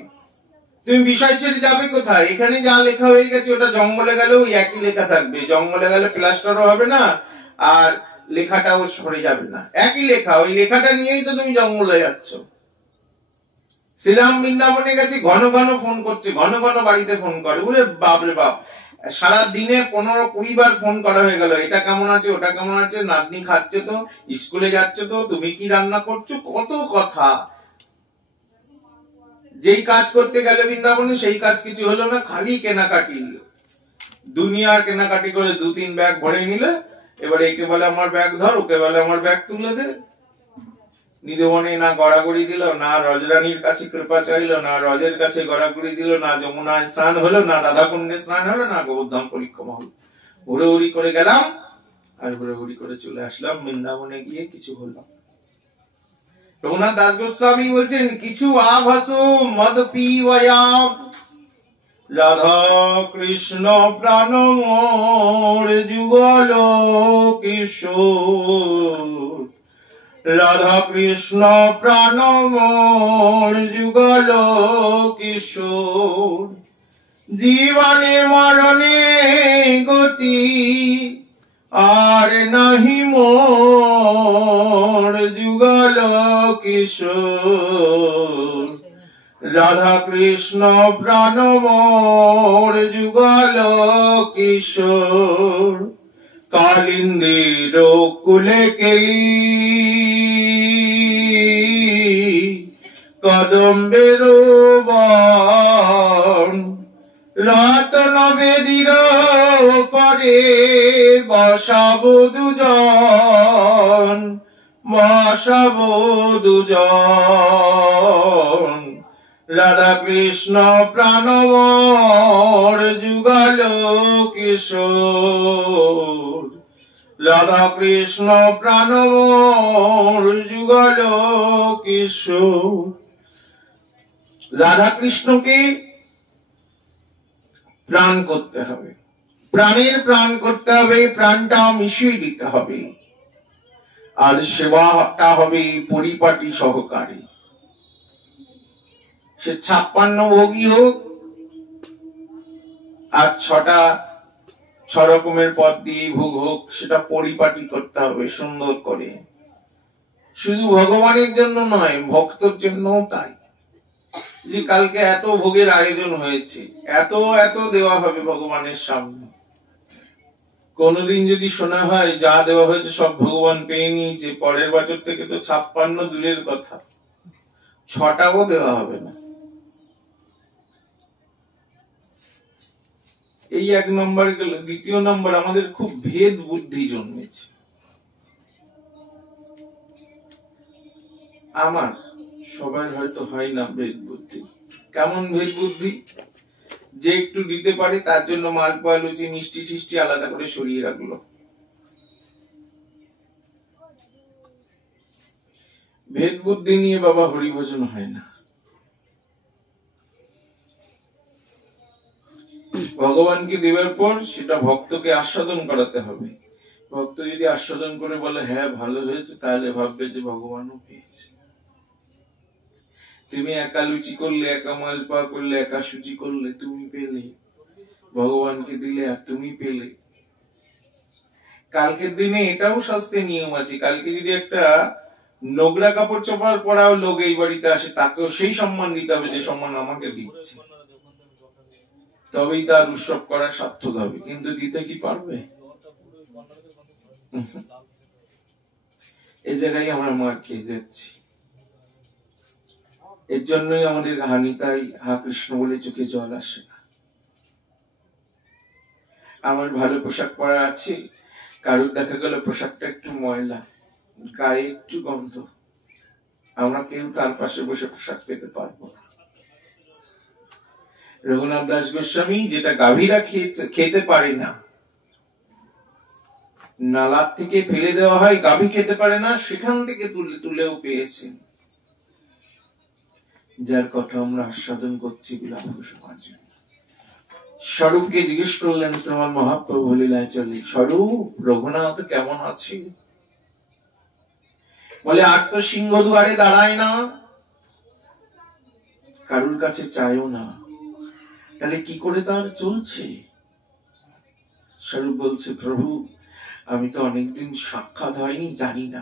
তুমি বিষয় ছেড়ে যাবে কোথায়? এখানে যা লেখা হয়ে গেছে ওটা জঙ্গলে গেলে ওই একই লেখা থাকবে, জঙ্গলে গেলে প্লাস্টারও হবে না আর লেখাটাও সরে যাবে না, একই লেখা। ওই লেখাটা নিয়েই তো তুমি জঙ্গলে যাচ্ছ। শ্রীরাম বৃন্দাবনে গেছে, ঘন ঘন ফোন করছে, ঘন ঘন বাড়িতে ফোন করে, বলে বাপরে বাপ, সারা দিনে 15-20 বার ফোন করা হয়ে গেল, এটা কেমন আছে, ওটা কেমন আছে, নাতনি খাচ্ছে তো, স্কুলে যাচ্ছে তো, তুমি কি রান্না করছো, কত কথা। যেই কাজ করতে গেলে বৃন্দাবনে সেই কাজ কিছু হলো না, খালি কেনাকাটি, দুনিয়ার কেনাকাটি করে 2-3 ব্যাগ ভরে নিলে, এবারে একে বলে আমার ব্যাগ ধর, ওকে বলে আমার ব্যাগ তুলে দে। নিদেবনে না গড়াগড়ি দিল, না রজরানীর কাছে কৃপা চাইল, না রজের কাছে গড়াগড়ি দিল, না যমুনায় স্নান হলো, না রাধাকুণ্ডে স্নান হলো, না গোবর্ধন পরিক্রমা হলো। হুড়োহুড়ি করে গেলাম আর হুড়োহুড়ি করে চলে আসলাম, বৃন্দাবনে গিয়ে কিছু হলো। রঘুনাথ দাস গোস্বামী বলছেন, কিছু আভাস মদ পিবয়া রাধা কৃষ্ণ প্রাণ মোর যুগল কিশোর, রাধা কৃষ্ণ প্রাণ মোর যুগল কিশোর, জীবনে মরণে গতি আর নাহি মোর যুগল কিশোর, রাধা কৃষ্ণ প্রাণ মোর যুগল কিশোর, কালিন্দির কুলে কেলি কদম্বের বন, রতন বেদির পরে বসাব দুজন, বসাব দুজন, রাধা কৃষ্ণ প্রাণ মোর যুগল কিশোর, রাধা কৃষ্ণ প্রাণ মোর যুগল কিশোর। রাধা কৃষ্ণকে প্রাণ করতে হবে, প্রাণের প্রাণ করতে হবে, প্রাণটা মিশিয়ে দিতে হবে, আর সেবাটা হবে পরিপাটি সহকারী। সে 56 ভোগী হোক আর 6 রকমের পদ দিয়ে ভোগ হোক, সেটা পরিপাটি করতে হবে সুন্দর করে। শুধু ভগবানের জন্য নয়, ভক্তর জন্যও তাই। যে কালকে এত ভোগের আয়োজন হয়েছে, এত এত দেওয়া হবে ভগবানের সামনে, কোনদিন যদি শোনা হয় যা দেওয়া হয়েছে সব ভগবান পেয়ে নিয়েছে, পরের বছর থেকে তো 56 দূরের কথা, 6টাও দেওয়া হবে না। এই 1 নম্বর গেল। 2 নম্বর, আমাদের খুব ভেদ বুদ্ধি জন্মেছে। আমার সবার হয়তো হয় না ভেদ বুদ্ধি। কেমন ভেদ বুদ্ধি? যে একটু দিতে পারে তার জন্য মালপোয়া, লুচি, মিষ্টি টিষ্টি আলাদা করে সরিয়ে রাখলো। ভেদ বুদ্ধি নিয়ে বাবা হরিভজন হয় না। ভগবানকে দেওয়ার পর সেটা ভক্তকে আস্বাদন করাতে হবে। ভক্ত যদি আস্বাদন করে বলে হ্যাঁ ভালো হয়েছে, তাহলে ভাববে যে ভগবানও পেয়েছে। তুমি একা লুচি করলে, একা মালপোয়া করলে, একা সুজি করলে, তুমি পেলে, ভগবানকে দিলে আর তুমি পেলে। কালকের দিনে এটাও শাস্ত্রে নিয়ম আছে, কালকে যদি একটা নোংরা কাপড় চোপড় পরাও লোক এই বাড়িতে আসে, তাকেও সেই সম্মান দিতে হবে যে সম্মান আমাকে দিচ্ছে, তবেই তার উৎসব করা সার্থক হবে। কিন্তু দিতে কি পারবে? এই জায়গায় আমরা মার খেয়ে যাচ্ছি। এর জন্যই আমাদের হানিতাই হা কৃষ্ণ বলে চোখে জল আসে না। আমার ভালো পোশাক পরা আছে, কারোর দেখা গেল পোশাকটা একটু ময়লা, গায়ে একটু গন্ধ, আমরা কেউ তার পাশে বসে পোশাক পেতে পারবো না। রঘুনাথ দাস গোস্বামী যেটা গাভীরা খেতে পারে না, নালার থেকে ফেলে দেওয়া হয়, গাভী খেতে পারে না, সেখান থেকে তুলেও পেয়েছেন, যার কথা আমরা আস্বাদন করছি বিলাপ সমাজ। স্বরূপকে জিজ্ঞেস করলেন শ্রীমান মহাপ্রভু লীলায় চলে, স্বরূপ রঘুনাথ কেমন আছে? বলে আর তো সিংহ দুয়ারে দাঁড়ায় না, কারুর কাছে চায়ও না, তাহলে কি করে তার চলছে? স্বরূপ বলছে, প্রভু আমি তো অনেকদিন সাক্ষাৎ হয়নি, জানি না।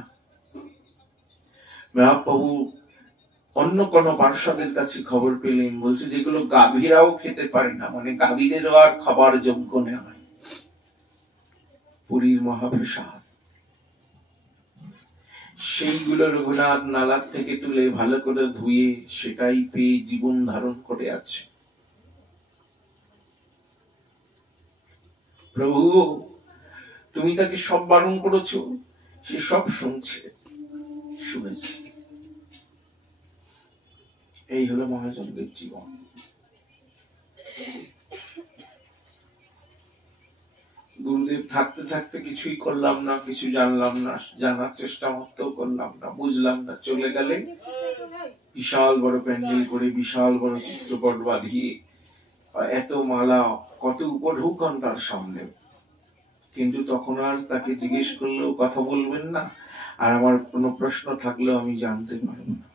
মহাপ্রভু অন্য কোন পার্শ্বদের কাছে খবর পেলেন, বলছে যেগুলো গাভীরাও খেতে পারে না, মানে গাভীদেরও আর খাবার যোগ্য নয়, পুরীর মহাপ্রসাদ, সেইগুলো রঘুনাথ নালার থেকে তুলে ভালো করে ধুয়ে সেটাই পেয়ে জীবন ধারণ করে আছে। প্রভু তুমি তাকে সব বারণ করেছো, সে সব শুনছে, শুনেছে। এই হলো মহাজনদের জীবন। গুরুদেব থাকতে থাকতে কিছুই করলাম না, কিছু জানলাম না, জানার চেষ্টা মাত্র করলাম না, বুঝলাম না, চলে গেলে বিশাল বড় প্যান্ডেল করে, বিশাল বড় চিত্রপট বাঁধিয়ে, এত মালা, কত উপঢৌকন তার সামনে, কিন্তু তখন আর তাকে জিজ্ঞেস করলেও কথা বলবেন না, আর আমার কোনো প্রশ্ন থাকলেও আমি জানতে পারবো না।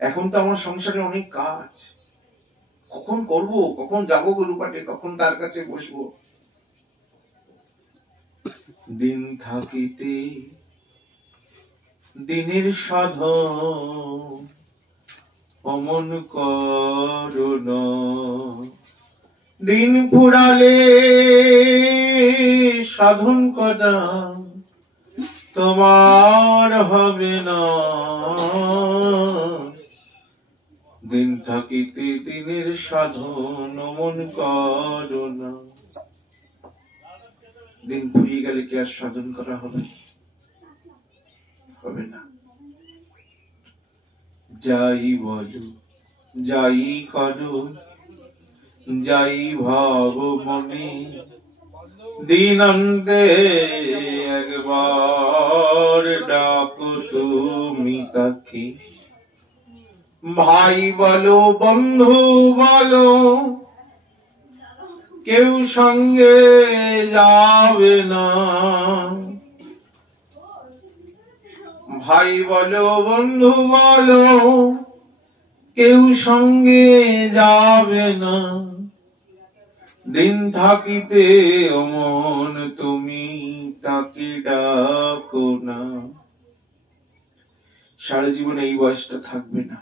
এখন তো আমার সংসারে অনেক কাজ, কখন করব, কখন যাবো গুরুপাঠে, কখন তার কাছে বসবো। দিন থাকিতে দিনের সাধন অমন করুন, দিন ফুরালে সাধন করা তোমার হবে না। দিন থাকিতে দিনের সাধন অমন করুন। দিন ফুরিয়ে গেলে কি আর সাধন করা হবে? হবে না। যাই বলো, যাই করো, যাই ভাব মনে, দিনান্তে একবার ডাকো তুমি তাকে। ভাই বলো, বন্ধু বলো, কেউ সঙ্গে যাবে না। ভাই বলো, বন্ধু বলো, কেউ সঙ্গে যাবে না। দিন থাকিতে অমন তুমি তাকে ডাকো না। সারা জীবন এই বয়সটা থাকবে না,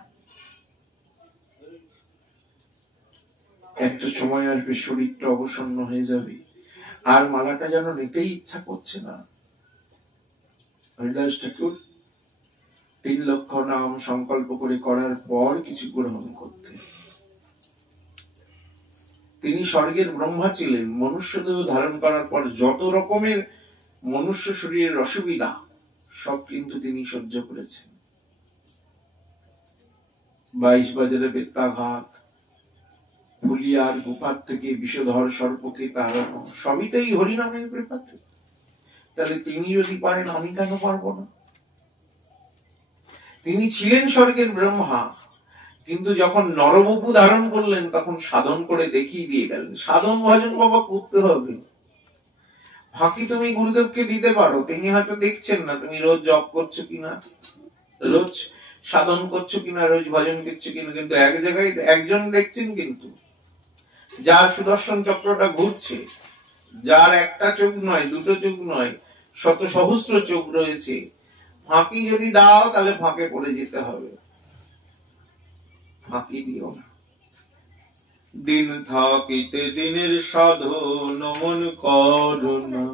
একটা সময় আসবে শরীরটা অবসন্ন হয়ে যাবে, আর মালাটা যেন নিতেই ইচ্ছা করছে না। হরিদাস ঠাকুর 3 লক্ষ নাম সংকল্প করে করার পর কিছু গ্রহণ করতে, তিনি স্বর্গের ব্রহ্মা ছিলেন। মনুষ্য দেহ ধারণ করার পর যত রকমের মনুষ্য শরীরের অসুবিধা সব কিন্তু তিনি সহ্য করেছেন। 22 বাজারে বেত্রাঘাত, ফুলিয়ার গোপার থেকে বিষধর সর্পকে তাড়ানো, সবই তো এই হরিনামের কৃপাতে। তাহলে তিনি যদি পারেন, আমি কেন পারবো না? তিনি ছিলেন স্বর্গের ব্রহ্মা, কিন্তু যখন নরবপু ধারণ করলেন তখন সাধন করে দেখিয়ে দিয়ে গেলেন। সাধন ভজন বাবা করতে হবে। ফাঁকি তুমি গুরুদেবকে দিতে পারো, তিনি হয়তো দেখছেন না তুমি রোজ জপ করছো কিনা, রোজ সাধন করছো কিনা, রোজ ভজন করছো কিনা, কিন্তু এক জায়গায় একজন দেখছেন, কিন্তু যার সুদর্শন চক্রটা ঘুরছে, যার একটা চোখ নয়, দুটো চোখ নয়, শত সহস্র চোখ রয়েছে, ফাঁকি যদি দাও তাহলে ফাঁকে পড়ে যেতে হবে। ফাঁকি দিও না। দিন থাকিতে দিনের সাধন মন করো না,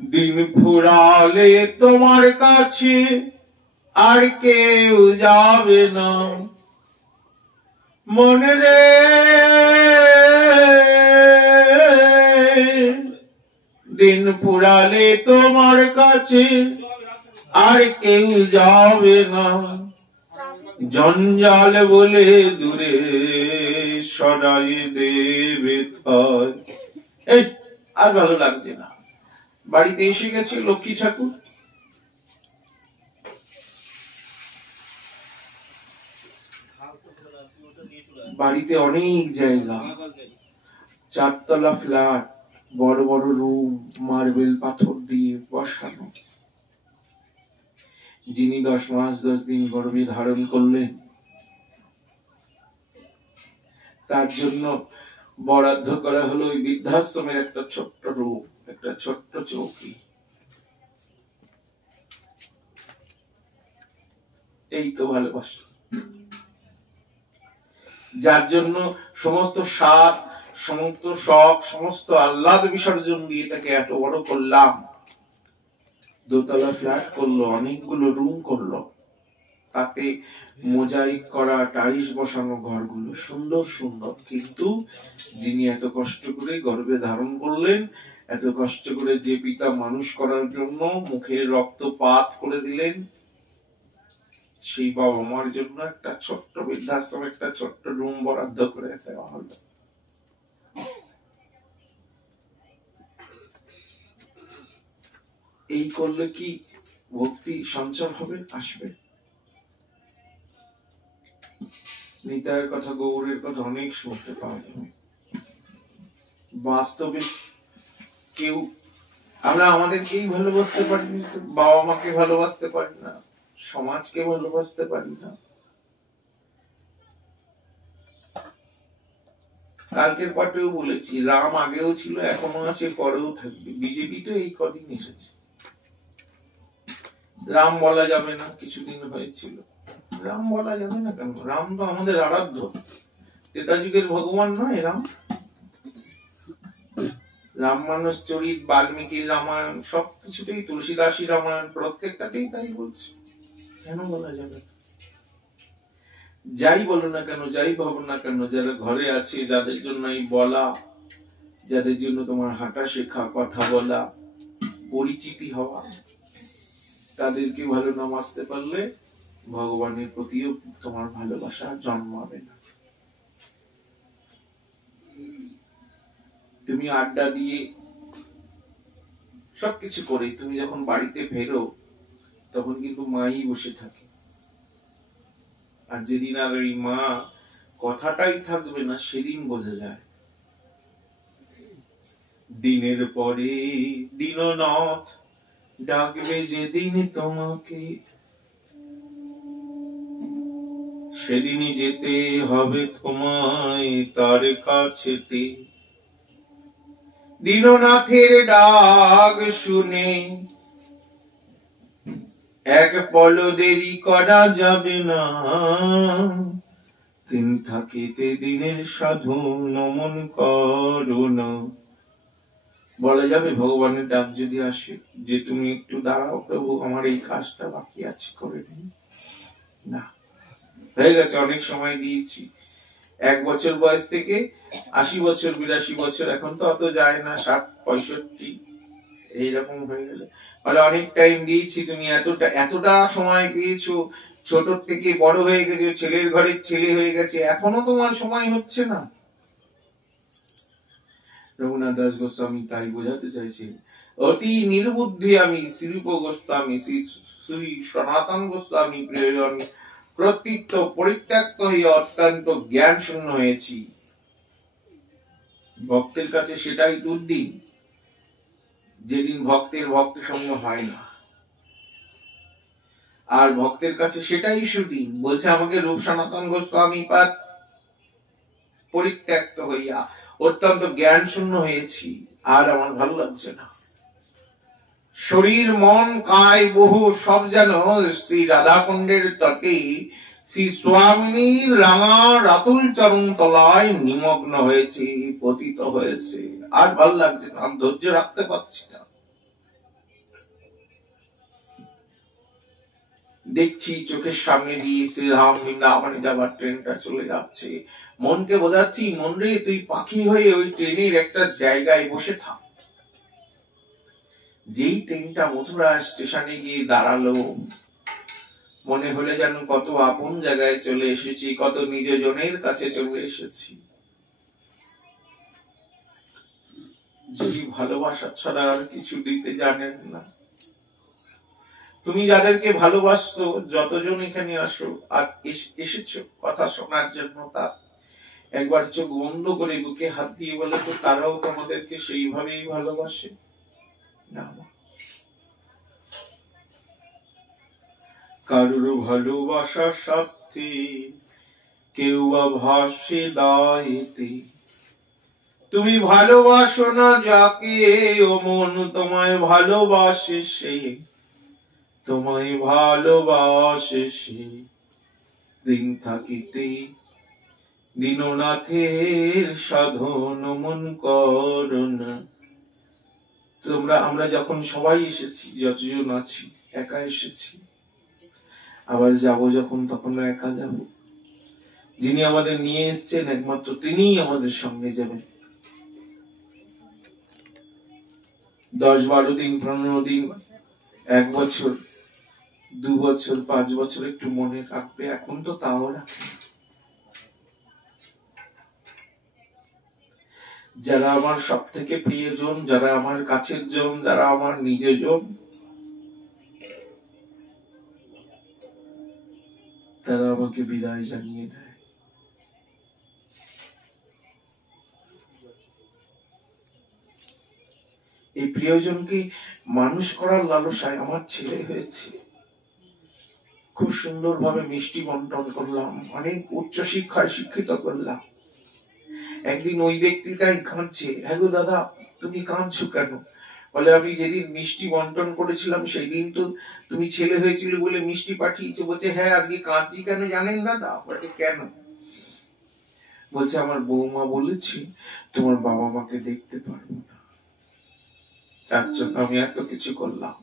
দিন ফুরালে তোমার কাছে আর কেউ যাবে না। মনে রে দিন ফুরালে তোমার কাছে আর কেউ যাবে না। জঞ্জাল বলে দূরে সরাই দেবে থর। এই আর ভালো লাগছে না। বাড়িতে এসে গেছে লক্ষ্মী ঠাকুর, বাড়িতে অনেক জায়গা, 4 তলা ফ্ল্যাট, বড় বড় রুম, মার্বেল পাথর দিয়ে বসানো। যিনি 10 মাস 10 দিন গর্ভে ধারণ করলেন, তার জন্য বরাদ্দ করা হলো ওই বৃদ্ধাশ্রমের একটা ছোট্ট রুম, একটা ছোট্ট চৌকি। এই তো ভালোবাসা, যার জন্য সমস্ত স্বাদ, সমস্ত শখ, সমস্ত আহ্লাদ বিসর্জন দিয়ে তাকে এত বড় করলাম। 2 তলা ফ্ল্যাট করলো, অনেকগুলো রুম করলো, তাতে মোজাইক করা, টাইলস বসানো ঘরগুলো সুন্দর সুন্দর। কিন্তু যিনি এত কষ্ট করে গর্ভে ধারণ করলেন, এত কষ্ট করে যে পিতা মানুষ করার জন্য মুখের রক্তপাত করে দিলেন, সেই বাবা মার জন্য একটা ছোট্ট বৃদ্ধাশ্রম, একটা ছোট্ট রুম বরাদ্দ করে দেওয়া হলো। এই করলে কি ভক্তি সঞ্চার হবে? আসবে। নিতাইয়ের কথা, গৌরের কথা অনেক শুনতে পাওয়া যাবে। বাস্তবে কেউ, আমরা আমাদেরকেই ভালোবাসতে পারি না, বাবা মাকে ভালোবাসতে পারি না, সমাজকে ভালোবাসতে পারি না। কালকের পাঠেও বলেছি, রাম আগেও ছিল, এখনো আছে, পরেও থাকবে। বিজেপি তো এই কদিন এসেছে। রাম বলা যাবে না, কিছুদিন হয়েছিল। রাম বলা যাবে না কেন? রাম তো আমাদের আরাধ্য, ত্রেতা যুগের ভগবান নয় রাম? রাম মানস চরিত, বাল্মীকির রামায়ণ, সবকিছুতেই, তুলসীদাসী রামায়ণ, প্রত্যেকটাতেই তাই বলছে। কেন বলা যাবে? যাই বলো না কেন, যাই ভাবো না কেন, যারা ঘরে আছে, যাদের জন্য এই বলা, যাদের জন্য তোমার হাঁটা শেখা, কথা বলা, পরিচিতি হওয়া, তাদেরকে ভালো নামাজতে পারলে ভগবানের প্রতিও তোমার ভালোবাসা জন্মাবে না। তুমি আড্ডা দিয়ে সবকিছু করে তুমি যখন বাড়িতে ফেরো, তখন কিন্তু মাই বসে থাকে। আর যেদিন আর ওই মা কথাটাই থাকবে না, সেদিন বোঝা যায়। দিনের পরে দীননাথ ডাকবে যেদিন তোমাকে, সেদিনই যেতে হবে তোমায় তার কাছেতে। দীননাথের ডাক শুনে এক পল দেরি করা যাবে না, দিন থাকিতে দিনের সাধু নমন করো না। বলা যাবে ভগবানের ডাক যদি আসে, যে তুমি একটু দাঁড়াও প্রভু, আমার এই কাজটা বাকি আছে, করে দিন না। হয়ে গেছে, অনেক সময় দিয়েছি। 1 বছর বয়স থেকে 80 বছর, 82 বছর, এখন তো অত যায় না, 60, 65 এইরকম হয়ে গেলে বলে অনেক টাইম দিয়েছি, তুমি এতটা সময় পেয়েছো, ছোট থেকে বড় হয়ে গেছে, ছেলের ঘরের ছেলে হয়ে গেছে, এখনো তোমার সময় হচ্ছে না। রঘুনাথ দাস গোস্বামী তাই বোঝাতে চাইছেন, অতি নির্বুদ্ধি আমি শ্রীরূপ গোস্বামী, শ্রী সনাতন গোস্বামী প্রিয়জনী কর্তৃত্ব পরিত্যক্ত হয়ে অত্যন্ত জ্ঞান শূন্য হয়েছি। ভক্তের কাছে সেটাই দুর্দিন, যেদিন ভক্তের ভক্তের সঙ্গে হয় না, আর ভক্তের কাছে সেটাই সুদিন। বলছে আমাকে রূপ সনাতন গোস্বামী পাদ পরিত্যক্ত হইয়া অত্যন্ত জ্ঞান শূন্য হয়েছি, আর আমার ভালো লাগছে না। শরীর মন কায় বহু সব যেন শ্রী রাধাকুণ্ডের তটে শ্রী স্বামিনীর রাঙা রাতুল চরণ তলায় নিমগ্ন হয়েছে, পতিত হয়েছে, আর ভালো লাগছে না, আমি ধৈর্য রাখতে পারছি না। দেখছি চোখের সামনে দিয়ে শ্রীরাম বৃন্দাবনে যাবার ট্রেনটা চলে যাচ্ছে, মনকে বোঝাচ্ছি, মন রে তুই পাখি হয়ে ওই ট্রেনের একটা জায়গায় বসে থাক। যেই ট্রেনটা মথুরা স্টেশনে গিয়ে দাঁড়ালো, মনে হলে যেন কত আপন জায়গায় চলে এসেছি, কত নিজজনের কাছে চলে এসেছি। যিনি ভালোবাসা ছাড়া আর কিছু দিতে জানেন না। তুমি যাদেরকে ভালোবাসছো, যতজন এখানে আসো আর এসেছো কথা শোনার জন্য, তার একবার চোখ বন্ধ করে বুকে হাত দিয়ে বলে তো, তারাও তোমাদেরকে সেইভাবেই ভালোবাসে না? কারুর ভালোবাসার সাথে কেউ ভাসে দায়েতে, তুমি ভালোবাসো না যাকে, ও মন তোমায় ভালোবাসে সে, তোমায় ভালোবাসে সে। দিন থাকিতে দীননাথের সাধন মন করোনা। আমরা যখন সবাই এসেছি, যতজন আছি, একা এসেছি, আবার যাব যখন তখন একা যাব। যিনি আমাদের নিয়ে এসেছেন একমাত্র তিনিই আমাদের সঙ্গে যাবেন। 10-12 দিন, 15 দিন, 1 বছর, 2 বছর, 5 বছর একটু মনে রাখবে, এখন তো তাও রাখে। যারা আমার সব থেকে প্রিয়জন, যারা আমার কাছের জন, যারা আমার নিজজন, তারা আমাকে বিদায় জানিয়ে দেয়। এই প্রিয়জনকে মানুষ করার লালসায় আমার ছেলে হয়েছে। খুব সুন্দরভাবে মিষ্টি বন্টন করলাম, অনেক উচ্চ শিক্ষায় শিক্ষিত করলাম। একদিন ওই ব্যক্তিটাই কাঁদছে, হ্যাঁ গো দাদা তুমি কাঁদছো কেন? বলে আমি যেদিন মিষ্টি বন্টন করেছিলাম সেই দিন তো তুমি ছেলে হয়েছিল বলে মিষ্টি পাঠিয়েছো। বলছে হ্যাঁ, আজকে কাঁদছি কেন জানেন দাদা? বলে কেন? বলছে আমার বৌমা বলেছি তোমার বাবা মাকে দেখতে পারবো না, তার জন্য আমি এত কিছু করলাম,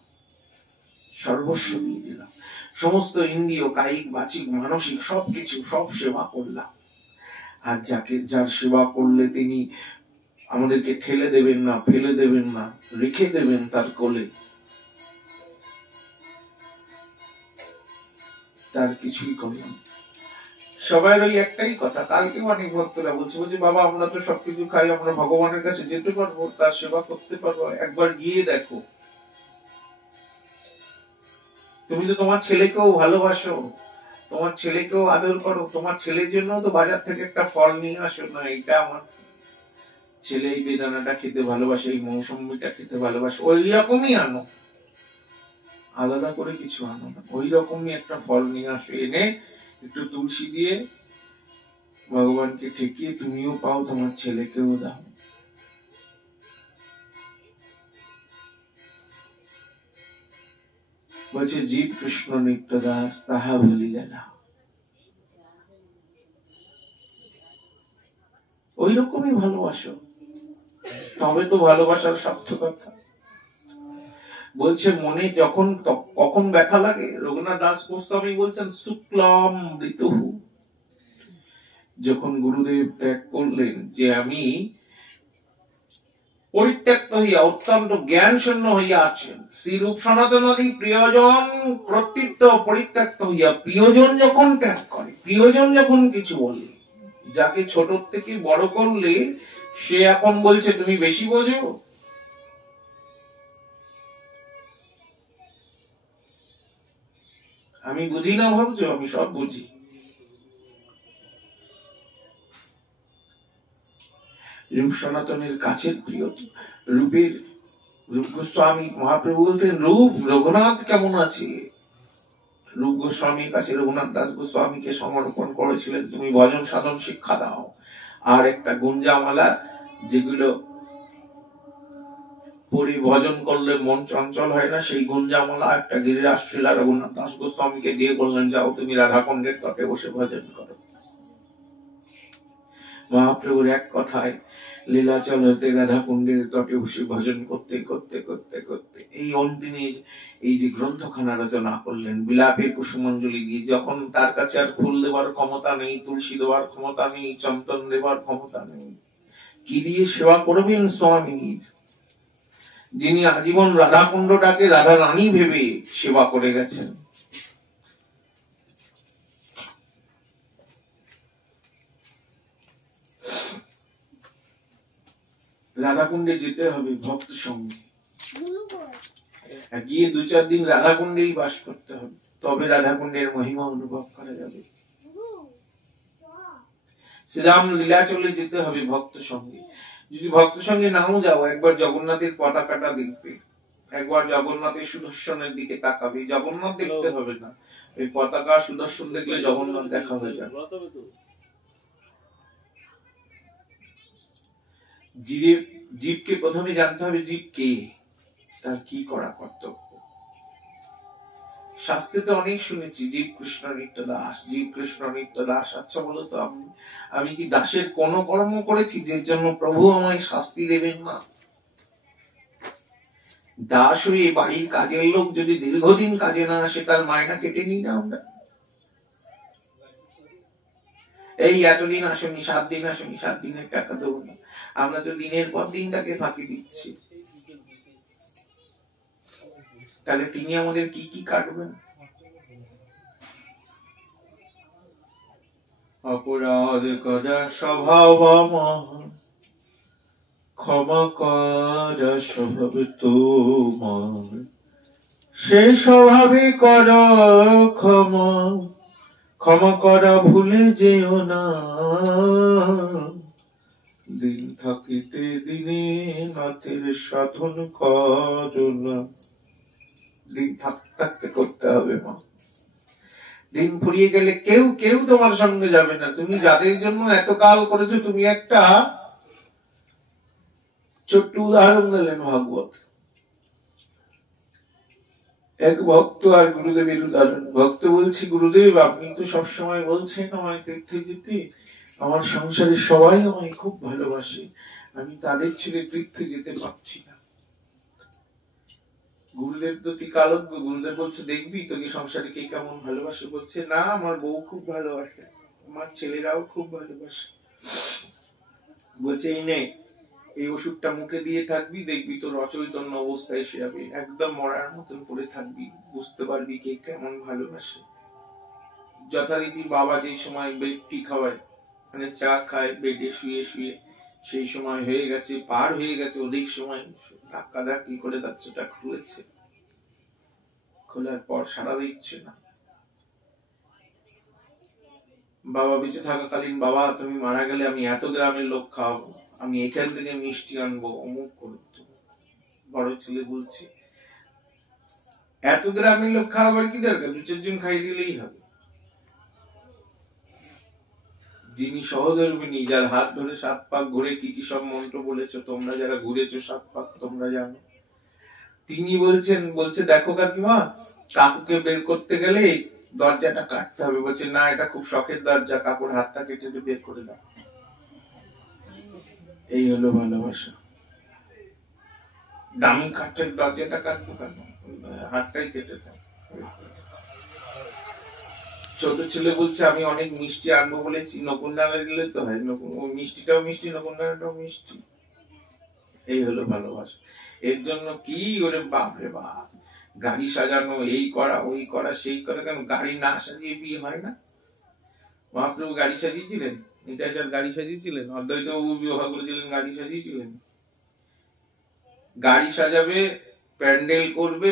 সর্বস্ব দিয়ে দিলাম, সমস্ত ইন্দ্রিয়, কায়িক বাচিক মানসিক সবকিছু, সব সেবা করলাম। আর যার সেবা করলে তিনি আমাদেরকে ঠেলে দেবেন না, ফেলে দেবেন না, রেখে দেবেন তার কোলে, তার কিছুই করলাম। সবাই ওই একটাই কথা, কালকে অনেক ভক্তরা বলছে বাবা আমরা তো সবকিছু খাই, আমরা ভগবানের কাছে যেতে পারবো, তার সেবা করতে পারবো? একবার গিয়ে দেখো। তুমি তো তোমার ছেলেকেও ভালোবাসো, তোমার ছেলেকেও আদর করো, তোমার ছেলের জন্য তো বাজার থেকে একটা ফল নিয়ে আসো না, এটা আমার ছেলে এই বেদানাটা খেতে ভালোবাসে, এই মৌসুমীটা খেতে ভালোবাসে, ওই রকমই আনো, আলাদা করে কিছু আনো না, ওই রকমই একটা ফল নিয়ে আসো, এনে একটু তুলসী দিয়ে ভগবানকে ঠেকিয়ে তুমিও পাও, তোমার ছেলেকেও দাও। বলছে জীব কৃষ্ণ নিত্য দাস তাহা ভুলিয়া না। ওই রকমই ভালোবাসো, তবে তো ভালোবাসার সার্থকতা। বলছে মনে যখন কখন ব্যথা লাগে, রঘুনাথ দাস গোস্বামী বলছেন শুক্লাম ঋতুহু, যখন গুরুদেব ত্যাগ করলেন, যে আমি পরিত্যক্ত হইয়া অত্যন্ত জ্ঞান শূন্য হইয়া আছেন। শ্রীরূপ সনাতনাদি প্রিয়জন কর্তৃত্ব পরিত্যক্ত হইয়া প্রিয়জন যখন ত্যাগ করে, প্রিয়জন যখন কিছু বলে, যাকে ছোট থেকে বড় করলে সে এখন বলছে তুমি বেশি বোঝো। আমি বুঝি না ভাবছো? আমি সব বুঝি। রূপ সনাতনের কাছের প্রিয় রূপের রূপ গোস্বামী মহাপ্রভু বলতেন, রূপ রঘুনাথ কেমন আছে? রূপ গোস্বামীর কাছে রঘুনাথ দাস গোস্বামীকে সমর্পণ করেছিলেন, তুমি ভজন সাধন শিক্ষা দাও। আর একটা গুঞ্জামালা, যেগুলো পরি ভজন করলে মন চঞ্চল হয় না, সেই গুঞ্জামালা একটা গিরিরাজ শিলা রঘুনাথ দাস গোস্বামীকে দিয়ে বললেন, যাও তুমি রাধাকুণ্ডের তটে বসে ভজন করো। মহাপ্রভুর এক কথায় লীলাচল হতে রাধাকুণ্ডের তটে বসে ভজন করতে করতে করতে করতে এই অন্তিমের এই যে গ্রন্থখানা রচনা করলেন বিলাপের কুসুমাঞ্জলি দিয়ে। যখন তার কাছে আর ফুল দেওয়ার ক্ষমতা নেই, তুলসী দেওয়ার ক্ষমতা নেই, চন্দন দেওয়ার ক্ষমতা নেই, কি দিয়ে সেবা করবেন স্বামীর? যিনি আজীবন রাধাকুণ্ডটাকে রাধা রানী ভেবে সেবা করে গেছেন। রাধাকুণ্ডে যেতে হবে ভক্ত সঙ্গে, গিয়ে 2-4 দিন রাধাকুণ্ডেই বাস করতে হবে, তবে রাধাকুণ্ডের মহিমা অনুভব করা যাবে। শ্রীরাম লীলাচলে যেতে হবে ভক্ত সঙ্গে। যদি ভক্ত সঙ্গে নাও যাও, একবার জগন্নাথের পতাকাটা দেখবে, একবার জগন্নাথের সুদর্শনের দিকে তাকাবে। জগন্নাথ দেখতে হবে না, ওই পতাকা সুদর্শন দেখলে জগন্নাথ দেখা হয়ে যাবে। জীবকে প্রথমে জানতে হবে জীব কে, তার কি করা কর্তব্য। শাস্ত্রে অনেক শুনেছি জীব কৃষ্ণ নিত্য দাস, জীব কৃষ্ণ নিত্য দাস। আচ্ছা বলো তো, আমি কি দাসের কোন কর্ম করেছি যে জন্য প্রভু আমায় শাস্তি দেবেন না? দাস হয়ে বাড়ির কাজের লোক যদি দীর্ঘদিন কাজে না আসে, তার মায়না কেটে নিই না আমরা? এই এতদিন আসনি, 7 দিন আসনি, 7 দিনের টাকা দেবো না। আমরা তো দিনের পর দিন তাকে ফাঁকি দিচ্ছি। তাহলে তিনি আমাদের কি কি কাটবেন? অপরাধ করা স্বভাব আমার, ক্ষমা করা স্বভাব তোমার, সেই স্বভাবে কর ক্ষমা, ক্ষমা করা ভুলে যেও না। দিন থাকিতে দিনে নাথের সাধন করো না। দিন থাকতে থাকতে করতে হবে মা। দিন ফুরিয়ে গেলে কেউ কেউ তোমার সঙ্গে যাবে না। তুমি যাদের জন্য এত কাল করেছো, তুমি একটা ছোট্ট উদাহরণ দিলেন ভাগবত। এক ভক্ত আর গুরুদেবের উদাহরণ। ভক্ত বলছি, গুরুদেব আপনি তো সবসময় বলছেন আমায় তীর্থে যেতে, আমার সংসারের সবাই আমায় খুব ভালোবাসে, আমি তাদের ছেড়ে তীর্থে যেতে পারছি না। গুরুদেব তো তীকালজ্ঞ। গুরুদেব বলছে, দেখবি তোকে সংসারে কে কেমন ভালোবাসে? বলছে, না আমার বউ খুব ভালোবাসে, আমার ছেলেরাও খুব ভালোবাসে। বলছে, এই নে, এই ওষুধটা মুখে দিয়ে থাকবি, দেখবি তোর অচৈতন্য অবস্থায় এসে যাবে, একদম মরার মতন পড়ে থাকবি, বুঝতে পারবি কে কেমন ভালোবাসে। যথারীতি বাবা যে সময় বেডটি খাওয়ায়, মানে চা খায় বেডে শুয়ে শুয়ে, সেই সময় হয়ে গেছে, পার হয়ে গেছে অধিক সময়। ধাক্কা ধাক্কি করে দরজাটা খুলেছে, খোলার পর সাড়া দিচ্ছে না। বাবা বেঁচে থাকাকালীন, বাবা তুমি মারা গেলে আমি এত গ্রামের লোক খাওয়াবো, আমি এখান থেকে মিষ্টি আনবো, অমুক করতো। বড় ছেলে বলছে, এত গ্রামের লোক খাওয়াবার কি দরকার, 2-4 জন খাই দিলেই হবে। যিনি সহধর্মিনী, যার হাত ধরে 7 পাক ঘুরে কি কি সব মন্ত্র বলেছো, তোমরা যারা ঘুরেছো 7 পাক তোমরা জানো, তিনি বলছেন, বলছে দেখো কাকিমা, কাকুকে বের করতে গেলে দরজাটা কাটতে হবে। বলছে, না এটা খুব শখের দরজা, কাকুর হাতটা কেটে বের করে দাও। এই হলো ভালোবাসা। দামি কাঠের দরজাটা কাটবো কেন, হাতটাই কেটে দাও। ছোট ছেলে বলছে, আমি অনেক মিষ্টি আনবো বলেছি, নকুন ডাঙা দিলে তো হয়, ওই মিষ্টিটাও মিষ্টি, নকুন ডাঙাটাও মিষ্টি। এই হলো ভালোবাসা। এর জন্য কি ওরে বাপ রে বাপ, গাড়ি সাজানো, এই করা ওই করা সেই করা। কেন গাড়ি না সাজিয়ে বিয়ে হয় না? মহাপ্রভু গাড়ি সাজিয়েছিলেন, নিতাই গাড়ি সাজিয়েছিলেন, অদ্বৈত বাবু বিবাহ করেছিলেন গাড়ি সাজিয়েছিলেন। গাড়ি সাজাবে, প্যান্ডেল করবে,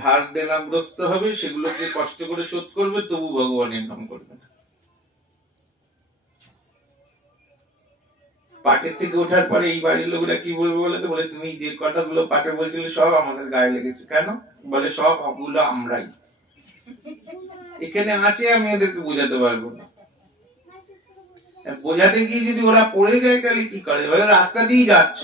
ধার দেনাগ্রস্ত হবে, সেগুলোকে কষ্ট করে শোধ করবে, তবু ভগবানের নাম করবে না। পাটের থেকে ওঠার পরে এই বাড়ির লোকরা কি বলবে বলে তো, বলে তুমি যে কথাগুলো পাটে বলছিলে সব আমাদের গায়ে লেগেছে। কেন? বলে সব ওগুলো আমরাই এখানে আছে, আমি ওদেরকে বোঝাতে পারবো না। বোঝাতে গিয়ে যদি ওরা পড়ে যায় তাহলে কি করে? রাস্তা দিয়ে যাচ্ছ,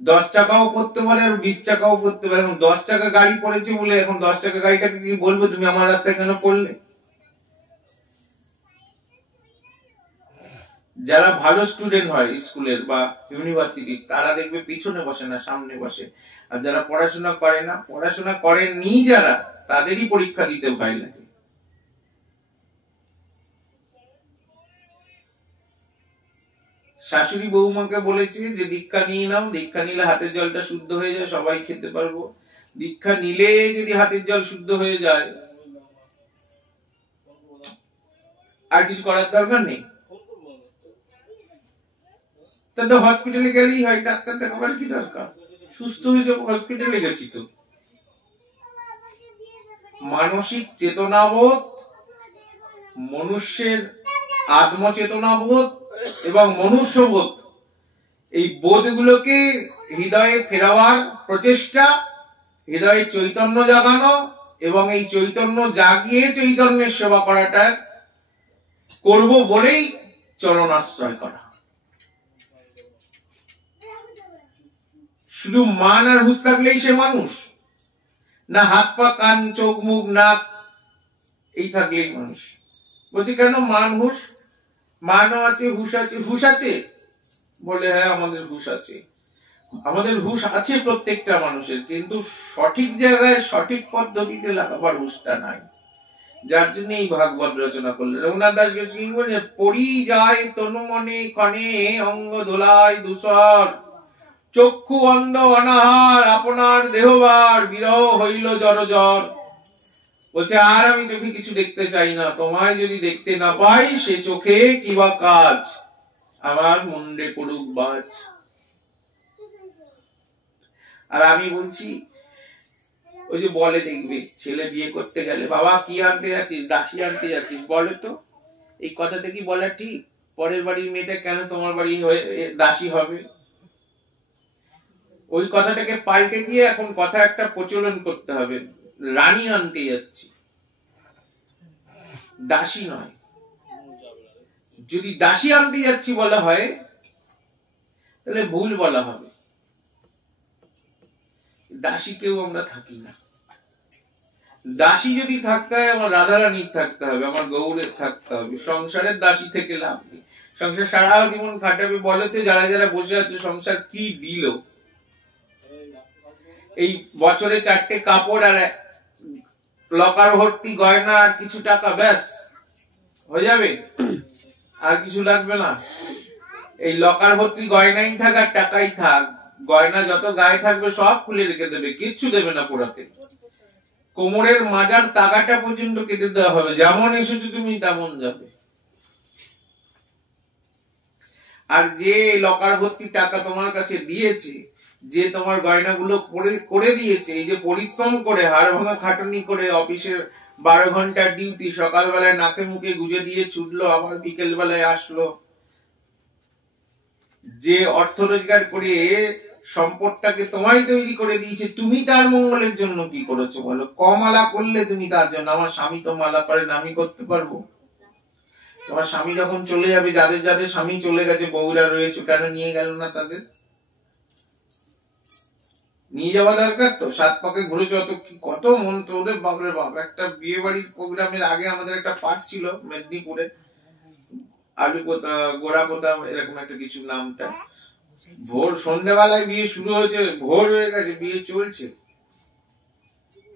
10 চাকাও পড়তে পারে আর 20 চাকাও পড়তে পারে। 10 চাকা গাড়ি পড়েছে বলে এখন 10 চাকা গাড়িটাকে কি বলবো তুমি আমার রাস্তায় কেন পড়লে? যারা ভালো স্টুডেন্ট হয় স্কুলের বা ইউনিভার্সিটির, তারা দেখবে পিছনে বসে না, সামনে বসে। আর যারা পড়াশোনা করে না, পড়াশোনা করেননি যারা, তাদেরই পরীক্ষা দিতে ভয় লাগে। শাশুড়ি বৌমাকে বলেছে যে দীক্ষা নিয়ে নাও, দীক্ষা নিলে হাতের জলটা শুদ্ধ হয়ে যায়, সবাই খেতে পারবো। দীক্ষা নিলে যদি হাতের জল শুদ্ধ হয়ে যায়, আর কিছু করার দরকার নেই। তাহলে হসপিটালে গেলেই হয়, ডাক্তার দেখাবার কি দরকার? সুস্থ হয়ে যাবো, হসপিটালে গেছি তো। মানসিক চেতনাবোধ, মনুষ্যের আত্মচেতনাবোধ এবং মনুষ্যবোধ, এই বোধগুলোকে হৃদয়ে ফেরাবার প্রচেষ্টা, হৃদয়ে চৈতন্য জাগানো এবং এই চৈতন্য জাগিয়ে চৈতন্যের সেবা করাটা করব বলেই চরণাশ্রয় করা। শুধু মান আর হুঁশ থাকলেই সে মানুষ না? হাত পা কান চোখ মুখ নাক এই থাকলেই মানুষ? বলছে কেন মান হুঁশ? মানও আছে, হুঁশ আছে। হুঁশ আছে বলে হ্যাঁ আমাদের হুঁশ আছে, আমাদের হুঁশ আছে প্রত্যেকটা মানুষের, কিন্তু সঠিক জায়গায় সঠিক পদ্ধতিতে লাগাবার হুঁশটা নাই। যার জন্য এই ভাগবত রচনা করলেন রঘুনাথ দাস কি বলছে, পড়ি যায় তনু মনে কনে অঙ্গ দোলায় দুসর, চক্ষু অন্ধ অনাহার আপনার দেহবার, বিরহ হইল জড়জর। বলছে আর আমি চোখে কিছু দেখতে চাই না, তোমায় যদি দেখতে না পাই সে চোখে কিবা কাজ, আমার মুন্ডে পড়ুক বাজ। আর আমি বলছি, ওই যে বলে দেখবে ছেলে বিয়ে করতে গেলে, বাবা কি আনতে যাচ্ছিস? দাসী আনতে যাচ্ছিস? বলে তো এই কথাটা কি বলা ঠিক? পরের বাড়ির মেয়েটা কেন তোমার বাড়ি দাসী হবে? ওই কথাটাকে পাল্টে দিয়ে এখন কথা একটা প্রচলন করতে হবে, রানী আনতে যাচ্ছি, দাসী নয়। যদি দাসী আনতে যাচ্ছি বলা হয় তাহলে ভুল বলা হবে। দাসী কেউ আমরা থাকি না। দাসী যদি থাকতে হয় আমার রাধারানীর থাকতে হবে, আমার গৌরের থাকতে হবে। সংসারের দাসী থেকে লাভ নেই। সংসার সারা জীবন খাটাবে। বলে তো যারা যারা বসে আছে সংসার কি দিল? এই বছরে 4টে কাপড় আর লকার ভর্তি গয়না আর কিছু টাকা, ব্যাস হয়ে যাবে, আর কিছু লাগবে না। এই লকার ভর্তি গয়নাই থাক আর টাকাই থাক, গয়না যত গায়ে থাকবে সব খুলে রেখে দেবে, কিচ্ছু দেবে না পোড়াতে। কোমরের মাজার তাগাটা পর্যন্ত কেটে দেওয়া হবে, যেমন এসেছো তুমি তেমন যাবে। আর যে লকার ভর্তি টাকা তোমার কাছে দিয়েছে, যে তোমার গয়নাগুলো করে দিয়েছে, এই যে পরিশ্রম করে হাড় ভাঙা খাটুনি করে অফিসের 12 ঘন্টার ডিউটি, সকালবেলায় নাকে মুখে গুজে দিয়ে ছুটলো, আবার বিকেল বেলায় আসলো, যে অর্থ রোজগার করে সম্পদটাকে তোমায় তৈরি করে দিয়েছে, তুমি তার মঙ্গলের জন্য কি করেছো বলো? কমালা করলে তুমি তার জন্য। আমার স্বামী তো মালা করেন, আমি করতে পারবো? তোমার স্বামী যখন চলে যাবে, যাদের যাদের স্বামী চলে গেছে, বউরা রয়েছে, কেন নিয়ে গেল না? তাদের নিয়ে যাওয়া দরকার তো। 7 পাকে ঘুরেছ, কত মন্ত্র, ওদের বাপরে বাপ। একটা বিয়ে বাড়ির প্রোগ্রামের আগে আমাদের একটা পাঠ ছিল মেদিনীপুরে, আলু পোতা গোড়া পোতা এরকম একটা কিছু নামটা। ভোর সন্ধ্যাবেলায় বিয়ে শুরু হয়েছে, ভোর হয়ে গেছে, বিয়ে চলছে।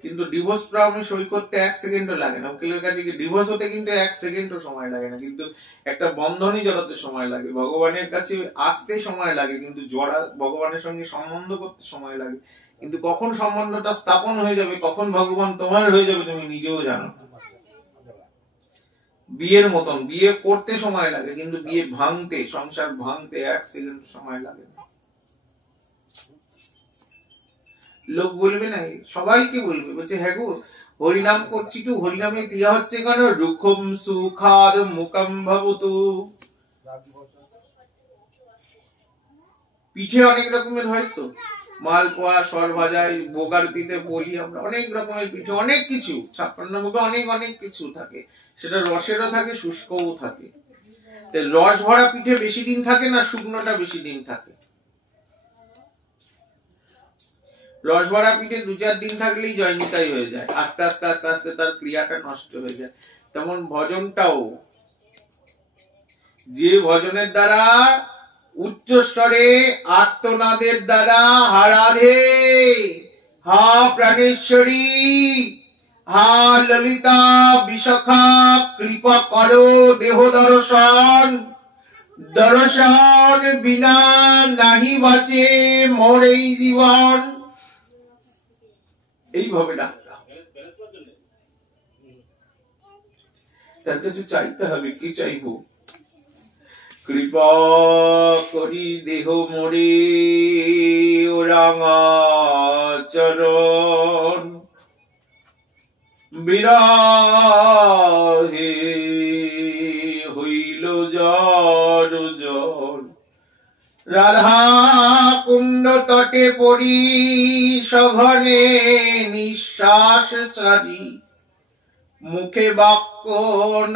কিন্তু ডিভোর্স ফর্মে সই করতে 1 সেকেন্ডও লাগে না। উকিলের কাছে কি ডিভোর্স হতে কিন্তু 1 সেকেন্ডও সময় লাগে না, কিন্তু একটা বন্ধনই জড়াতে সময় লাগে। ভগবানের কাছে আসতে সময় লাগে, কিন্তু জড়া ভগবানের সঙ্গে সম্বন্ধ করতে সময় লাগে। কিন্তু কখন সম্বন্ধটা স্থাপন হয়ে যাবে, কখন ভগবান তোমার হয়ে যাবে তুমি নিজেও জানো। বিয়ের মতন বিয়ে করতে সময় লাগে, কিন্তু বিয়ে ভাঙতে, সংসার ভাঙতে 1 সেকেন্ড সময় লাগে না। লোক বলবে না, সবাইকে বলবে, বলছে হ্যাঁ গো হরিনাম করছি তো, হরিনামে ক্রিয়া হচ্ছে কেন? রুখম সুখাদ মুখম ভবতু। পিঠে অনেক রকমের হয় তো, মালপোয়া, সরভাজাই, বোগারতিতে বলি আমরা, অনেক রকমের পিঠে, অনেক কিছু 56 ভোগে অনেক অনেক কিছু থাকে। সেটা রসেরও থাকে, শুষ্কও থাকে। রস ভরা পিঠে বেশি দিন থাকে না, শুকনোটা বেশি দিন থাকে? রস ভরা পিঠে 2-4 দিন থাকলেই জয়নিতাই হয়ে যায়, আস্তে আস্তে আস্তে আস্তে তার ক্রিয়াটা নষ্ট হয়ে যায়। তেমন ভজনটাও, যে ভজনের দ্বারা উচ্চস্বরে আর্তনাদের দ্বারা হা রাধে, হা প্রাণেশ্বরী, হা ললিতা বিশাখা, কৃপা করো দেহ দর্শন, দর্শন বিনা নাহি বাঁচে মোর এই জীবন, এইভাবে ডাকতে হবে। তার কাছে চাইতে হবে, কি চাইবো? কৃপা করি দেহ মোরে ও রাঙা চরণ, বিরাহে হইল জর জর, রাধা কুণ্ড তটে পড়ি সঘনে নিঃশ্বাস চারি, মুখে বাক্য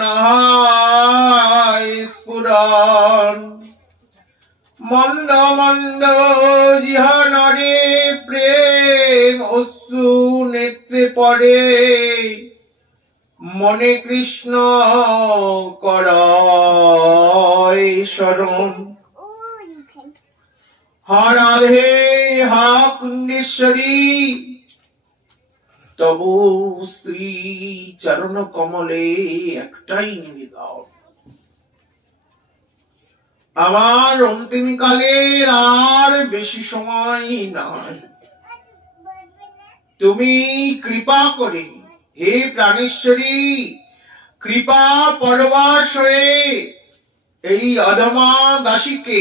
নাহায় স্ফুরণ, মন্দ মন্দ জিহ্বারে প্রেম অশ্রু নেত্রে পড়ে, মনে কৃষ্ণ করয় শরণ, হা রাধে হা কুণ্ডেশ্বরী, তবু শ্রী চরণ কমলে একটাই নিবেদন, আমার অন্তিম কালের আর বেশি সময় নাই, তুমি কৃপা করে হে প্রাণেশ্বরী, কৃপা পরবশ হয়ে এই অধমা দাসীকে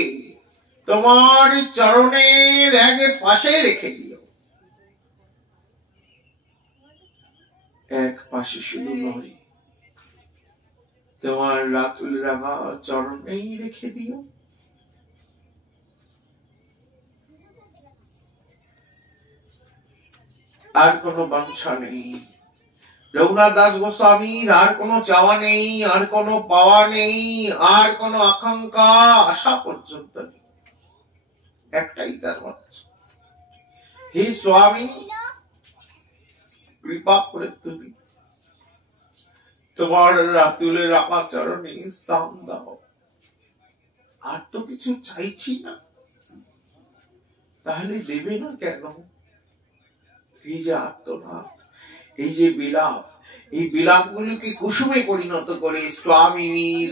তোমার চরণের এক পাশে রেখে দিও। এক পাশে শুধু নয়, তোমার রাতুল রাঙা চরণেই রেখে দিও। আর কোনো বাঞ্ছা নেই, রঘুনাথ দাস গোস্বামীর আর কোনো চাওয়া নেই, আর কোনো পাওয়া নেই, আর কোনো আকাঙ্ক্ষা আশা পর্যন্ত নেই, একটাই তার মাত্র, হে স্বামী কৃপা করে তুমি তোমার রাতুলের রাঙা চরণে স্থান দাও। আর তো কিছু চাইছি না, তাহলে দেবে না কেন? এই যে আর্তনাদ, এই যে বিলাপ, এই বিলাপগুলিকে কুসুমে পরিণত করে স্বামী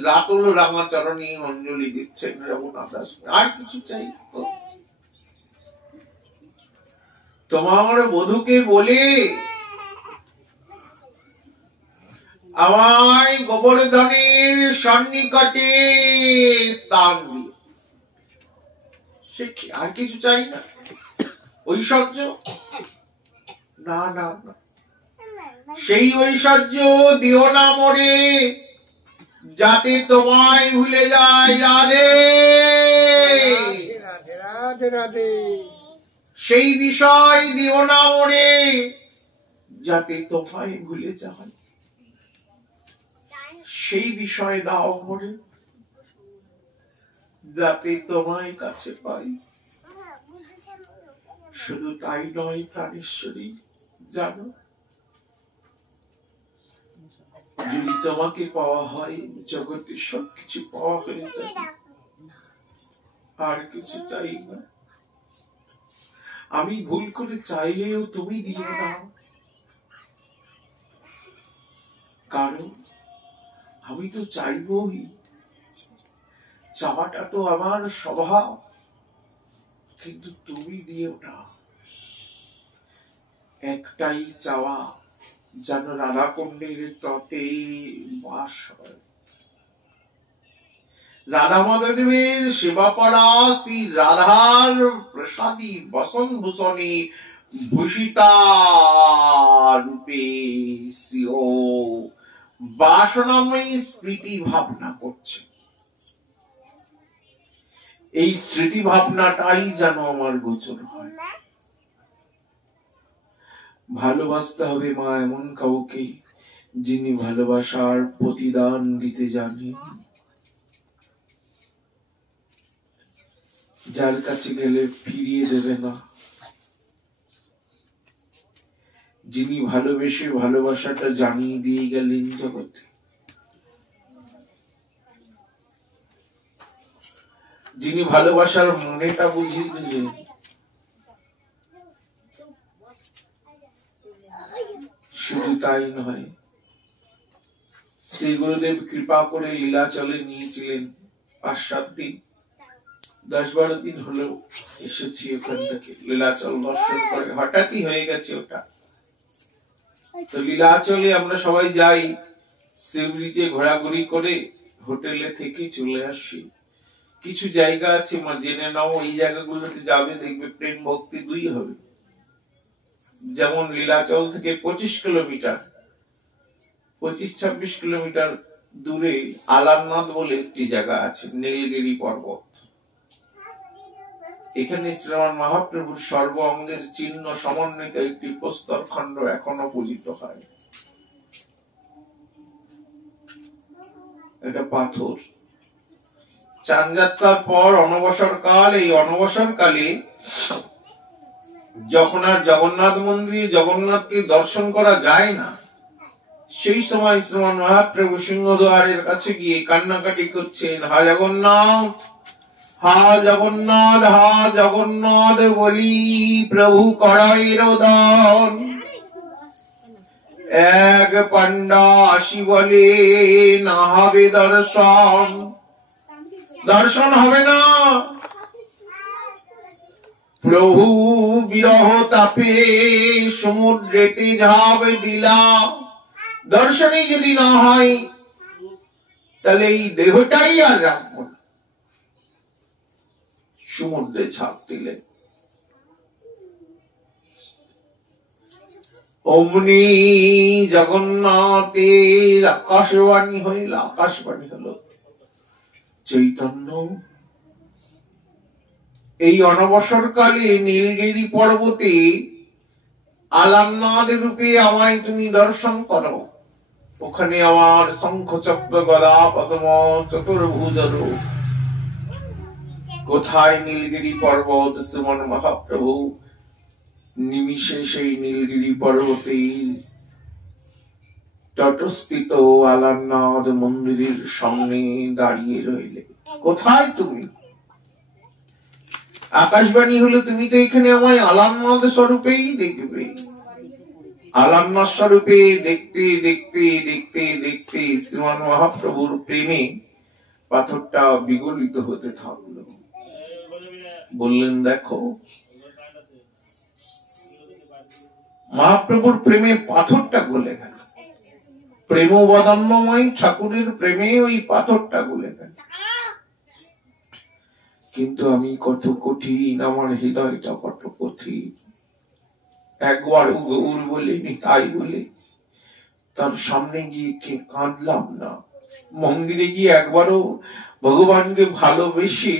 রাতুল রাঙা চরণে অঞ্জলি দিচ্ছেন রঘুনাথ দাস। আর কিছু চাই? তোমার বধূকে বলে আমায় গোবর্ধনের সন্নিকটে স্থান দিও। সে আর কিছু চাই না? ঐশ্বর্য? না না না, সেই ঐশ্বর্য দিও না মোরে, যাতে তোমায় ভুলে যায় রাধে। রাধে রাধে, সেই বিষয় দিও না মোরে, যাতে তোমায় ভুলে যায়। সেই বিষয় দাও মোরে, যাতে তোমায় কাছে পাই। শুধু তাই নয় প্রাণেশ্বরী, জানো, যদি তোমাকে পাওয়া হয় জগতে সবকিছু পাওয়া হয়ে যাবে, আর কিছু চাই না। আমি ভুল করে চাইলেও তুমি দিও না, কারণ আমি তো চাইবই, চাওয়াটা তো আমার স্বভাব, কিন্তু তুমি দিও না। একটাই চাওয়া, যেন রাধাকুণ্ডের তটে বাস হয়। রাধা মাধবের সেবা করা, শ্রী রাধার প্রসাদী বসন ভূষণে ভূষিতা রূপে সিও বাসনাময়ী স্মৃতি ভাবনা করছে। এই স্মৃতি ভাবনাটাই যেন আমার গোচর হয়। ভালোবাসতে হবে মা এমন কাউকে, যিনি ভালোবাসার প্রতিদান দিতে জানেন, যার কাছে গেলে ফিরিয়ে দেবে না, যিনি ভালোবেসে ভালোবাসাটা জানিয়ে দিয়ে গেলেন জগতে, যিনি ভালোবাসার মনেটা বুঝিয়ে দিলেন। শুধু তাই নয়, শ্রী গুরুদেব কৃপা করে লীলাচলে নিয়েছিলেন 5-7 দিন, 10-12 দিন হলো এসেছি ওখান থেকে লীলাচল দর্শন করে। হঠাৎই হয়ে গেছে ওটা। তো লীলাচলে আমরা সবাই যাই, সি ব্রিজে ঘোরাঘুরি করে হোটেলে থেকে চলে আসি। কিছু জায়গা আছে মা জেনে নাও, এই জায়গাগুলোতে যাবে দেখবে প্রেম ভক্তি দুই হবে। যেমন লীলাচল থেকে 25 কিলোমিটার, 25-26 কিলোমিটার দূরে আলারনাথ বলে একটি জায়গা আছে, নীলগিরি পর্বত। এখানে শ্রীমান মহাপ্রভুর সর্ব অঙ্গের চিহ্ন সমন্বিত একটি প্রস্তর খণ্ড এখনো পূজিত হয়। এটা পাথর। চান যাত্রার পর অনবসর কাল, এই অনবসর কালে যখন আর জগন্নাথ মন্দিরে জগন্নাথকে দর্শন করা যায় না, সেই সময় শ্রীমান মহাপ্রভু সিংহদ্বারের কাছে গিয়ে কান্নাকাটি করছেন, হা জগন্নাথ, হা জগন্নাথ, হা জগন্নাথ বলি প্রভু করাই রোদন। এক পান্ডা আসি বলে না হবে দর্শন, দর্শন হবে না। প্রভু বিরহ তাপে সমুদ্রেতে ঝাঁপ দিলা, দর্শনই যদি না হয় তাহলে এই দেহটাই আর রাখবো না। সমুদ্রে ঝাঁপ দিলে অমনি জগন্নাথের আকাশবাণী হইল, আকাশবাণী হলো, চৈতন্য এই অনবসর কালে নীলগিরি পর্বতে আলারনাথ রূপে আমায় তুমি দর্শন করো। ওখানে আমার শঙ্খ চক্র গদা পদ্ম চতুর্ভুজ রূপ। কোথায় নীলগিরি পর্বত? শ্রীমান মহাপ্রভু নিমিষে সেই নীলগিরি পর্বতের তটস্থিত আলারনাথ মন্দিরের সামনে দাঁড়িয়ে রইলে। কোথায় তুমি? আকাশবাণী হলো, তুমি তো এখানে আমায় আলারনাথ স্বরূপেই দেখবে। আলারনাথ স্বরূপে দেখতে দেখতে দেখতে দেখতে শ্রীমান মহাপ্রভুর প্রেমে পাথরটা বিগলিত হতে থাকলো। বললেন, দেখো মহাপ্রভুর প্রেমে পাথরটা গলে গেল। প্রেমবদান্যময় ঠাকুরের প্রেমে ওই পাথরটা গলে গেল। কিন্তু আমি কত কঠিন, আমার হৃদয়টা কত কঠিন। একবার গৌর বলিনি, তাই বলে তার সামনে গিয়ে কাঁদলাম না। মন্দিরে গিয়ে একবারও ভগবানকে ভালোবেসে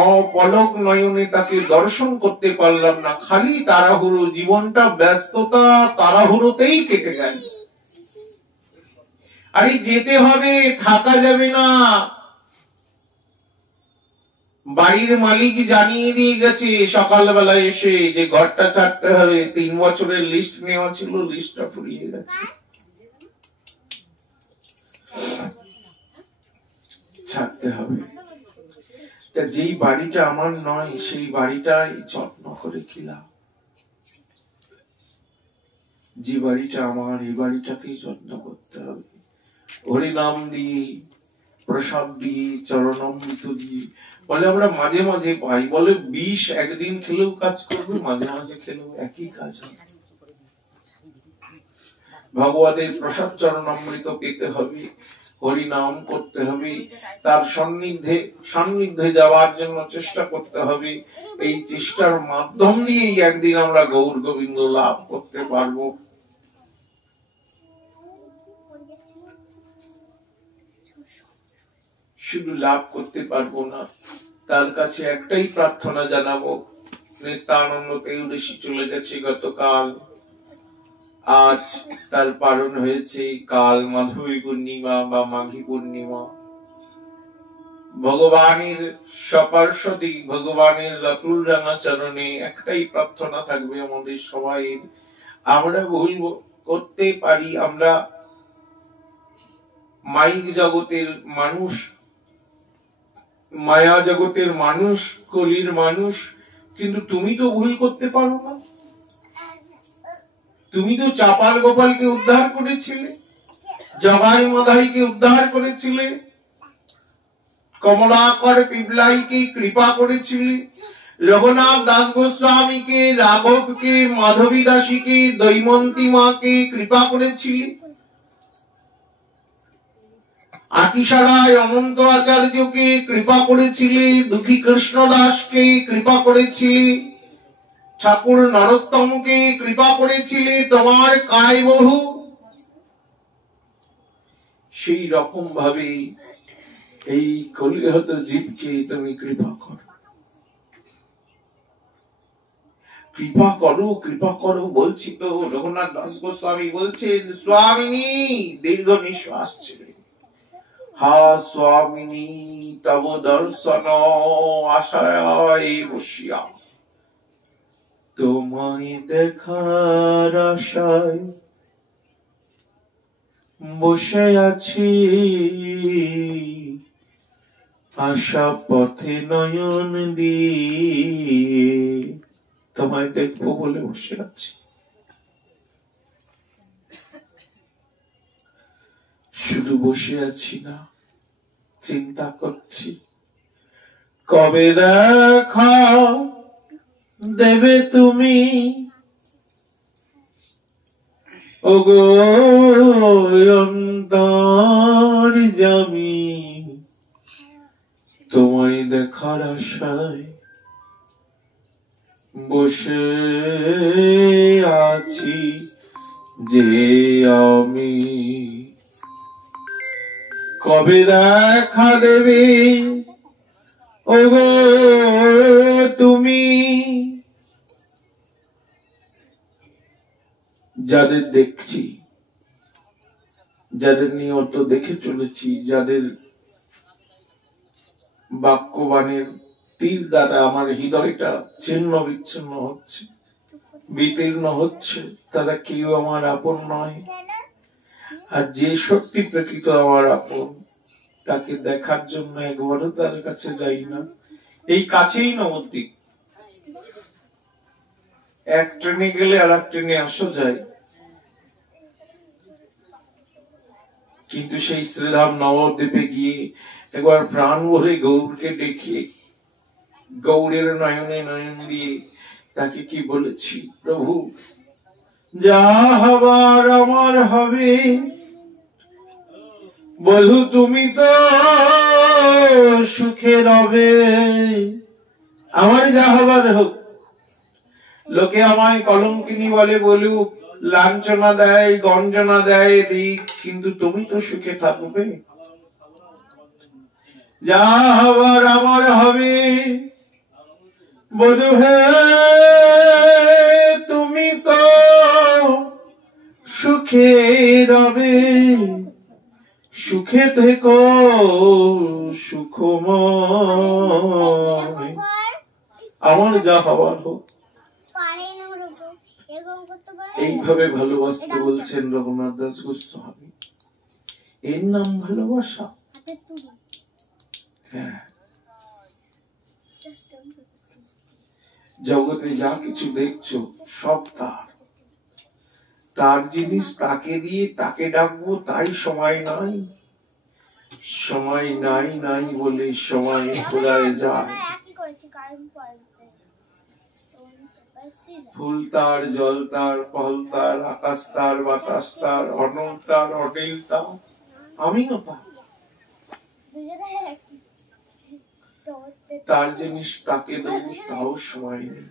অপলক নয়নে তাকে দর্শন করতে পারলাম না। খালি তাড়াহুড়ো, জীবনটা ব্যস্ততা তাড়াহুড়োতেই কেটে গেল। আরে যেতে হবে, থাকা যাবে না। বাড়ির মালিক জানিয়ে দিয়ে গেছে সকালবেলা এসে যে ঘরটা ছাড়তে হবে। 3 বছরের লিস্ট নেওয়া ছিল, লিস্টটা ফুরিয়ে গেছে, ছাড়তে হবে। তা যেই বাড়িটা আমার নয়, সেই বাড়িটাই যত্ন করে খিলাম। যে বাড়িটা আমার, এই বাড়িটাকেই যত্ন করতে হবে। হরিনাম দিয়ে, প্রসাদ দিয়ে, চরণামৃত দিয়ে। বলে আমরা মাঝে মাঝে পাই, বলে বিষ একদিন খেলেও কাজ করবে, মাঝে মাঝে খেলেও একই কাজ হবে। ভগবানের প্রসাদ চরণামৃত পেতে হবে, হরিনাম করতে হবে, তার সান্নিধ্যে যাওয়ার জন্য চেষ্টা করতে হবে। এই চেষ্টার মাধ্যম দিয়েই একদিন আমরা গৌর গোবিন্দ লাভ করতে পারবো। শুধু লাভ করতে পারবো না, তার কাছে একটাই প্রার্থনা জানাবো। নিত্যানন্দ তেউদেশী চলে গেছে গতকাল, আজ তার পালন হয়েছে কাল মাধবী পূর্ণিমা বা মাঘী পূর্ণিমা। ভগবানের সপার্শ্বদী, ভগবানের রাতুল রাঙা চরণে একটাই প্রার্থনা থাকবে আমাদের সবাই। আমরা ভুল করতে পারি, আমরা মাইক জগতের মানুষ, মায়া জগতের মানুষ, কলির মানুষ, কিন্তু তুমি তো ভুল করতে পারো না। তুমি তো চাপাল গোপালকে উদ্ধার করেছিলে, জগাই মাধাইকে উদ্ধার করেছিলে, কমলাকর পিবলাইকে কৃপা করেছিলে, রঘুনাথ দাস গোস্বামীকে, রাঘবকে, মাধবী দাসীকে, দৈমন্তী মাকে কৃপা করেছিলে, আকিসারায় অনন্ত আচার্যকে কৃপা করেছিলে, দুঃখী কৃষ্ণ দাসকে কৃপা করেছিলে, ঠাকুর নরোত্তমকে কৃপা করেছিলে, তোমার কায় বহু। সেই রকম ভাবে এই কলিহত জীবকে তুমি কৃপা করো, কৃপা করো, কৃপা করো বলছি তো। রঘুনাথ দাস গোস্বামী বলছেন, স্বামিনী দীর্ঘ নিঃশ্বাস ছিলেন, হা স্বামিনী তব দর্শন আশায় বসিয়া, তোমায় দেখার আশায় বসে আছি, আশা পথে নয়ন দিয়ে তোমায় দেখবো বলে বসে আছি। শুধু বসে আছি না, চিন্তা করছি কবে দেখা দেবে তুমি, ওগো অন্তর্যামী, তোমায় দেখার আশায় বসে আছি যে আমি। কবে দেখা দেবে ওগো তুমি, যাদের দেখছি, যাদের নিয়ত দেখে চলেছি, যাদের বাক্যবাণের তীর দ্বারা আমার হৃদয়টা ছিন্ন বিচ্ছিন্ন হচ্ছে, বিতীর্ণ হচ্ছে, তারা কেউ আমার আপন নয়। আর যে শক্তি প্রকৃত আমার আপন, তাকে দেখার জন্য একবারও তার কাছে যাই না। এই কাছেই নবদ্বীপ, এক ট্রেনে গেলে আর এক ট্রেনে আসা যায়, কিন্তু সেই শ্রীরাম নবদ্বীপে গিয়ে একবার প্রাণ ভরে গৌরকে দেখে, গৌরের নয়নে নয়ন দিয়ে তাকে কি বলেছি, প্রভু যা হবার আমার হবে, বধু তুমি তো সুখে রবে, আমার যা হবার হোক, লোকে আমায় কলঙ্কিনী বলে বলুক, লাঞ্ছনা দেয়, গঞ্জনা দেয় দিক, কিন্তু তুমি তো সুখে থাকবে। যা হবার আমার হবে, বধূ হে তুমি তো সুখে রবে, সুখে থেকো সুখময়, আমার যা হবার হোক। এইভাবে ভালোবাসতে বলছেন রঘুনাথ দাস গোস্বামী। এর নাম ভালোবাসা? হ্যাঁ, জগতে যা কিছু দেখছো সব তার, তার জিনিস তাকে দিয়ে তাকে ডাকবো, তাই সময় নাই। সময় নাই নাই বলে সময় ফুরায় যায়। ফুল তার, জল তার, ফল তার, আকাশ তার, বাতাস তার, অনল তার, অনিল তার, আমিও তার। তার জিনিস তাকে দেবো, তাও সময় নেই।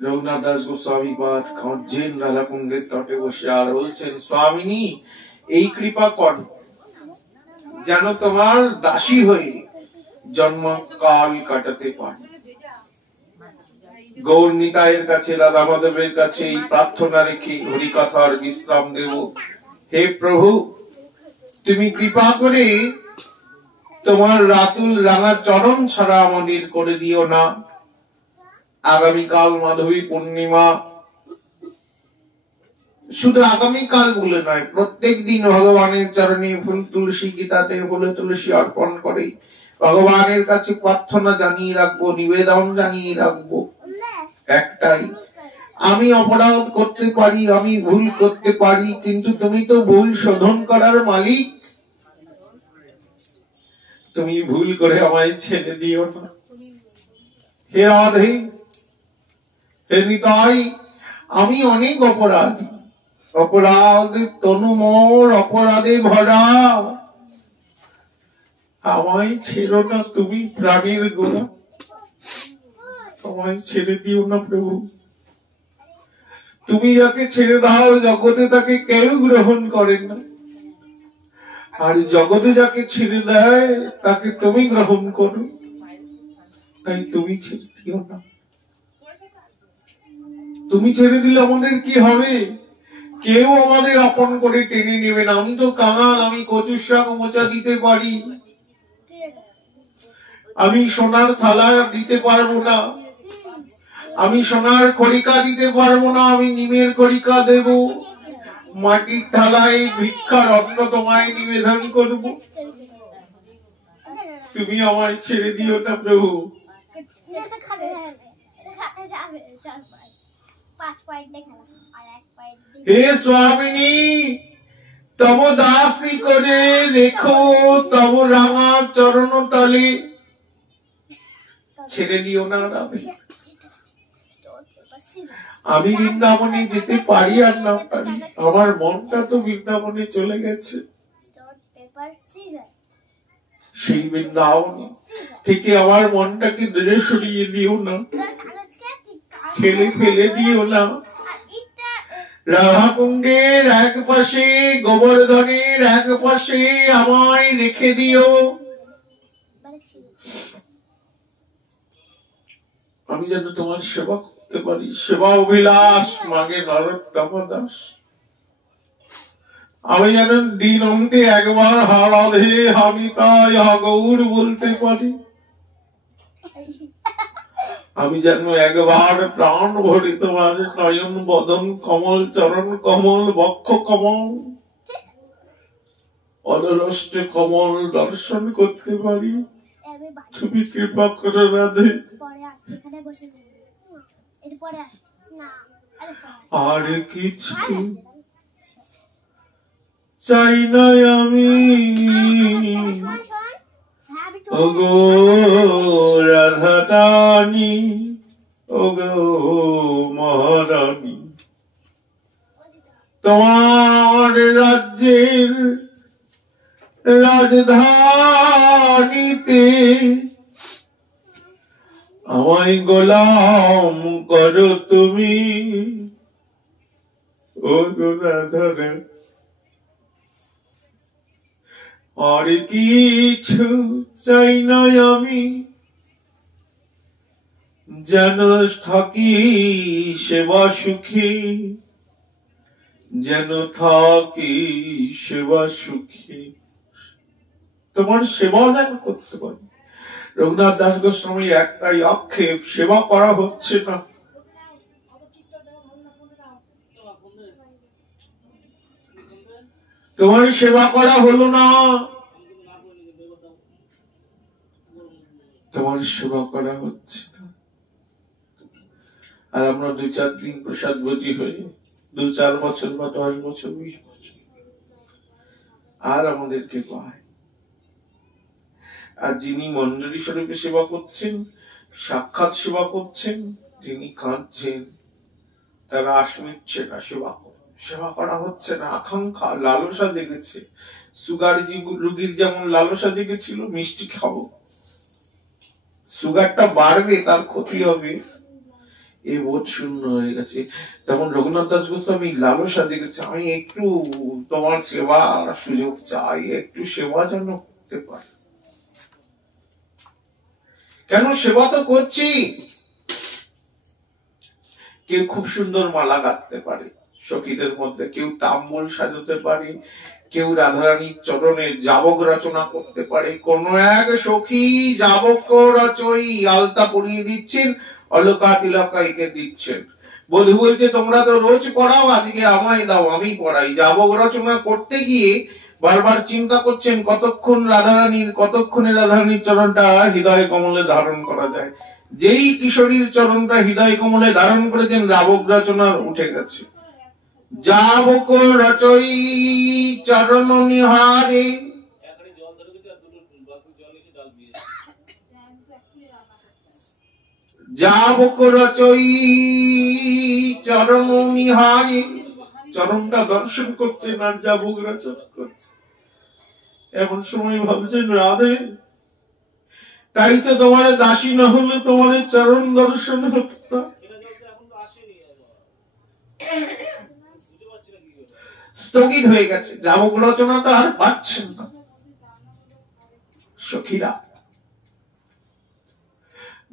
রঘুনাথ দাস গোস্বামী পাদ কাঁদছেন রাধাকুণ্ডের তটে বসে আর বলছেন, স্বামিনী এই কৃপা কর যেন তোমার দাসী হয়ে জন্ম কাল কাটাতে পারি। গৌর নিতাইয়ের কাছে, রাধা মাধবের কাছে এই প্রার্থনা রেখে হরিকথার বিশ্রাম দেব। হে প্রভু, তুমি কৃপা করে তোমার রাতুল রাঙা চরণ ছাড়া আমাদের করে দিও না। আগামীকাল মাধবী পূর্ণিমা, শুধু আগামীকাল বলে নয়, প্রত্যেক দিন ভগবানের চরণে ফুল তুলসী, গীতাতে ফুলে তুলসী অর্পণ করে ভগবানের কাছে প্রার্থনা জানিয়ে রাখবো, নিবেদন জানিয়ে রাখবো একটাই, আমি অপরাধ করতে পারি, আমি ভুল করতে পারি, কিন্তু তুমি তো ভুল শোধন করার মালিক। তুমি ভুল করে আমায় ছেড়ে দিও না। হে রাধে, হে নিতাই, আমি অনেক অপরাধী, অপরাধে তনু মোর অপরাধে ভরা, আমায় ছেড়ো না, তুমি প্রাণের গোড়া, আমায় ছেড়ে দিও না প্রভু। তুমি যাকে ছেড়ে দাও জগতে তাকে কেউ গ্রহণ করেন না, আর জগতে যাকে ছেড়ে দেয় তাকে তুমি গ্রহণ করো, তাই তুমি ছেড়ে দিও না। তুমি ছেড়ে দিলে আমাদের কি হবে? কেউ আমাদের আপন করে টেনে নেবে না। আমি তো কাঙাল, আমি কচুর শাক মোচা দিতে পারি, আমি সোনার থালা দিতে পারবো না, আমি সোনার খড়িকা দিতে পারবো না, আমি নিমের খড়িকা দেব, মাটির থালায় ভিক্ষার অন্ন তোমায় নিবেদন করব। তুমি আমায় ছেড়ে দিও না প্রভু। হে স্বামিনী, তব দাসী করে রেখো তব রাঙা চরণ তলে, ছেড়ে দিও না রাধে। আমি বৃন্দাবনে যেতে পারি আর না পারি, আমার মনটা তো বৃন্দাবনে চলে গেছে। সেই বৃন্দাবন থেকে আমার মনটাকে দূরে সরিয়ে দিও না, খেলে ফেলে দিও না। রাধাকুণ্ডের এক পাশে, গোবর্ধনের এক পাশে আমায় রেখে দিও। আমি যেন তোমার সেবা করতে পারি, সেবা অভিলাষ মাগে নরোত্তম দাস। আমি যেন দিন অন্তে একবার হা রাধে হা নিতাই হা গৌর বলতে পারি। আমি যেন একবার প্রাণ ভরে তোমার নয়ন বদন কমল, চরণ কমল, বক্ষ কমল, অদরষ্ট কমল দর্শন করতে পারি। তুমি কৃপা করো রাধে। আর কিছু চাই না আমি, ওগো রাধা রানী, ওগো মহারানী, তোমার রাজ্যের রাজধানীতে আমায় গোলাম করো তুমি, ওগো রাধা রানী। আর কিছু চাই না আমি, যেন থাকি সেবা সুখী, যেন থাকি সেবা সুখী, তোমার সেবা যেন করতে পারি। রঘুনাথ দাস গোস্বামীর একটাই আক্ষেপ, সেবা করা হচ্ছে না। তোমার সেবা করা হলো না, তোমার সেবা করা হচ্ছে না। আর আমরা 2-4 দিন প্রসাদ ভোজি হয়ে 2-4 বছর বা 10 বছর 20 বছর আর আমাদেরকে পায়। আর যিনি মঞ্জুরি স্বরূপে সেবা করছেন, সাক্ষাৎ সেবা করছেন, তিনি কাঁদছেন, তারা আসমিচ্ছে না, সেবা করা হচ্ছে না, আকাঙ্ক্ষা লালসা জেগেছে। সুগার রোগীর যেমন লালসা জেগেছিল মিষ্টি খাবো, সুগারটা বাড়বে, তার ক্ষতি হবে, এই বোধ শূন্য হয়ে গেছে। তেমন রঘুনাথ দাস গোস্বামী লালসা জেগেছে, আমি একটু তোমার সেবার সুযোগ চাই, একটু সেবা যেন করতে পারি। কেন সেবা তো করছি। কেউ খুব সুন্দর মালা গাঁথতে পারে সখীদের মধ্যে, কেউ তাম্বুল সাজাতে পারে, কেউ রাধারানীর চরণে যাবক রচনা করতে পারে। কোন এক সখী যাবক রচয়ী আলতা পরিয়ে দিচ্ছেন, অলকা তিলকা একে দিচ্ছেন। বধূ বলছে তোমরা তো রোজ পড়াও, আজকে আমায় দাও, আমি পড়াই। যাবক রচনা করতে গিয়ে বারবার চিন্তা করছেন কতক্ষণে রাধারানীর চরণটা হৃদয় কমলে ধারণ করা যায়। যেই কিশোরীর চরণটা হৃদয় কমলে ধারণ করেছেন, যাবক রচনা উঠে গেছে। যাবক রচয়ী চরণ নিহারে, যাবক রচয়ী চরণ নিহারে, চরণটা দর্শন করছেন আর যাবক রচনা করছে। এমন সময় ভাবছেন রাধে, তাই তো তোমার দাসী না হলে তোমার চরণ দর্শন হতো না। স্থগিত হয়ে গেছে, যাবক রচনাটা আর পাচ্ছেন না। সখীরা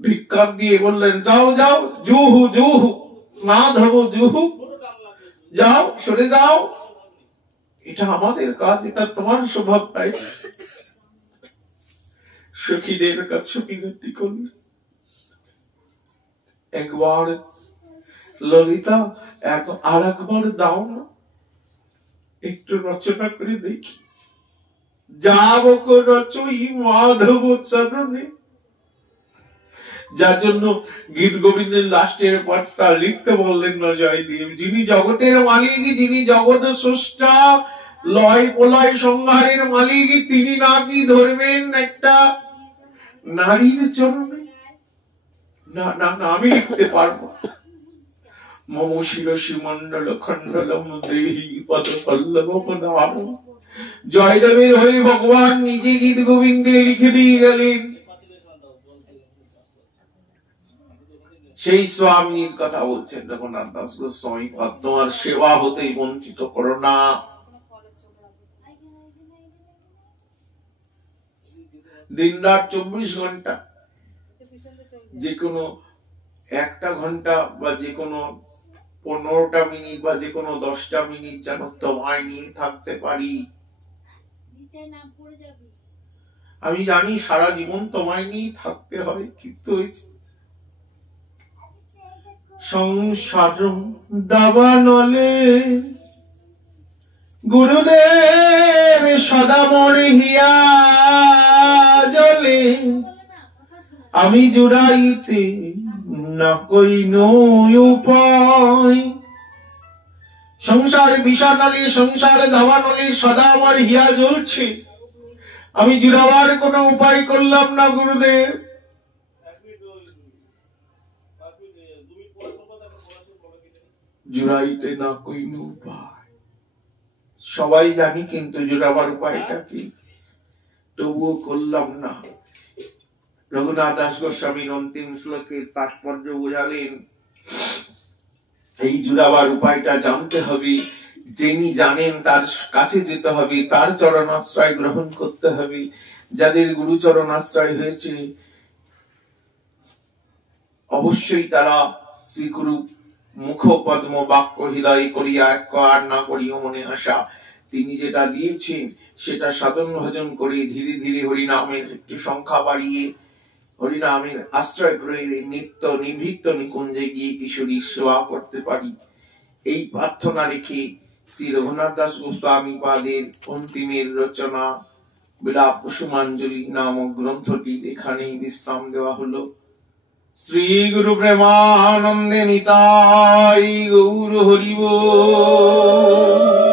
ভিক্ষা দিয়ে বললেন যাও যাও, জুহু জুহু না ধবো জুহু, যাও সরে যাও, এটা আমাদের কাজ, এটা তোমার স্বভাব নাই। সখীদের কাছে বিনতি করলেন, একবার ললিতা আর একবার দাও না, একটু রচনা করে দেখি। যাবক রচয়ী মাধব চরণে, যার জন্য গীত গোবিন্দের লাস্টের পাঠটা লিখতে বললেন না জয়দেব, যিনি জগতের মালিক, যিনি জগৎ স্রষ্টা, লয় প্রলয় সংহারের মালিক, তিনি নাকি ধরবেন একটা নারীর চরণে? না না না, আমি লিখতে পারবো। মম শিরসি মন্ডল খণ্ডলম দেহি পদ পল্লব পদাম। জয়দেবের হয়ে ভগবান নিজে গীত গোবিন্দে লিখে দিয়ে গেলেন। সেই স্বামীর কথা বলছেন রঘুনাথ দাস গোস্বামী, তোমার সেবা হতেই বঞ্চিত করো না। দিন রাত 24 ঘন্টা, যে কোনো একটা ঘন্টা বা যে কোনো 15টা মিনিট বা যে কোনো 10টা মিনিট যেন তোমায় নিয়ে থাকতে পারি। আমি জানি সারা জীবন তোমায় নিয়ে থাকতে হবে, কিন্তু সংসার দাবানলে গুরুদেব সদা মোর হিয়া জলে, আমি জুড়াইতে না কইনো উপায়। সংসার বিষানলে, সংসার দাবানলে সদা আমার হিয়া জ্বলছে, আমি জুড়াবার কোনো উপায় করলাম না গুরুদেব। জুড়াইতে না কইনো উপায়, সবাই জানি কিন্তু জুড়াবার উপায়টা কি, তবুও করলাম না। রঘুনাথ দাস গোস্বামীর অন্তিম শ্লোকে তাৎপর্য বোঝালেন, এই জুড়াবার উপায়টা জানতে হবে, যিনি জানেন তার কাছে যেতে হবে, তার চরণাশ্রয় গ্রহণ করতে হবে। যাদের গুরুচরণ আশ্রয় হয়েছে অবশ্যই তারা শ্রীগুরু মুখ পদ্ম বাক্য হৃদয় করিয়া এক আর না করিও মনে আশা, তিনি যেটা দিয়েছেন সেটা সাধন ভজন করে ধীরে ধীরে হরিনামের একটু সংখ্যা বাড়িয়ে হরিনামের আশ্রয় করে নিত্য নিভৃত্ত নিকুঞ্জে গিয়ে কিশোরী সেবা করতে পারি, এই প্রার্থনা রেখে শ্রী রঘুনাথ দাস গোস্বামী পাদের অন্তিমের রচনা বিলাপ কুসুমাঞ্জলি নামক গ্রন্থটি এখানেই বিশ্রাম দেওয়া হলো। শ্রী গুরু প্রেমানন্দে নিতাই গৌর হরি বল।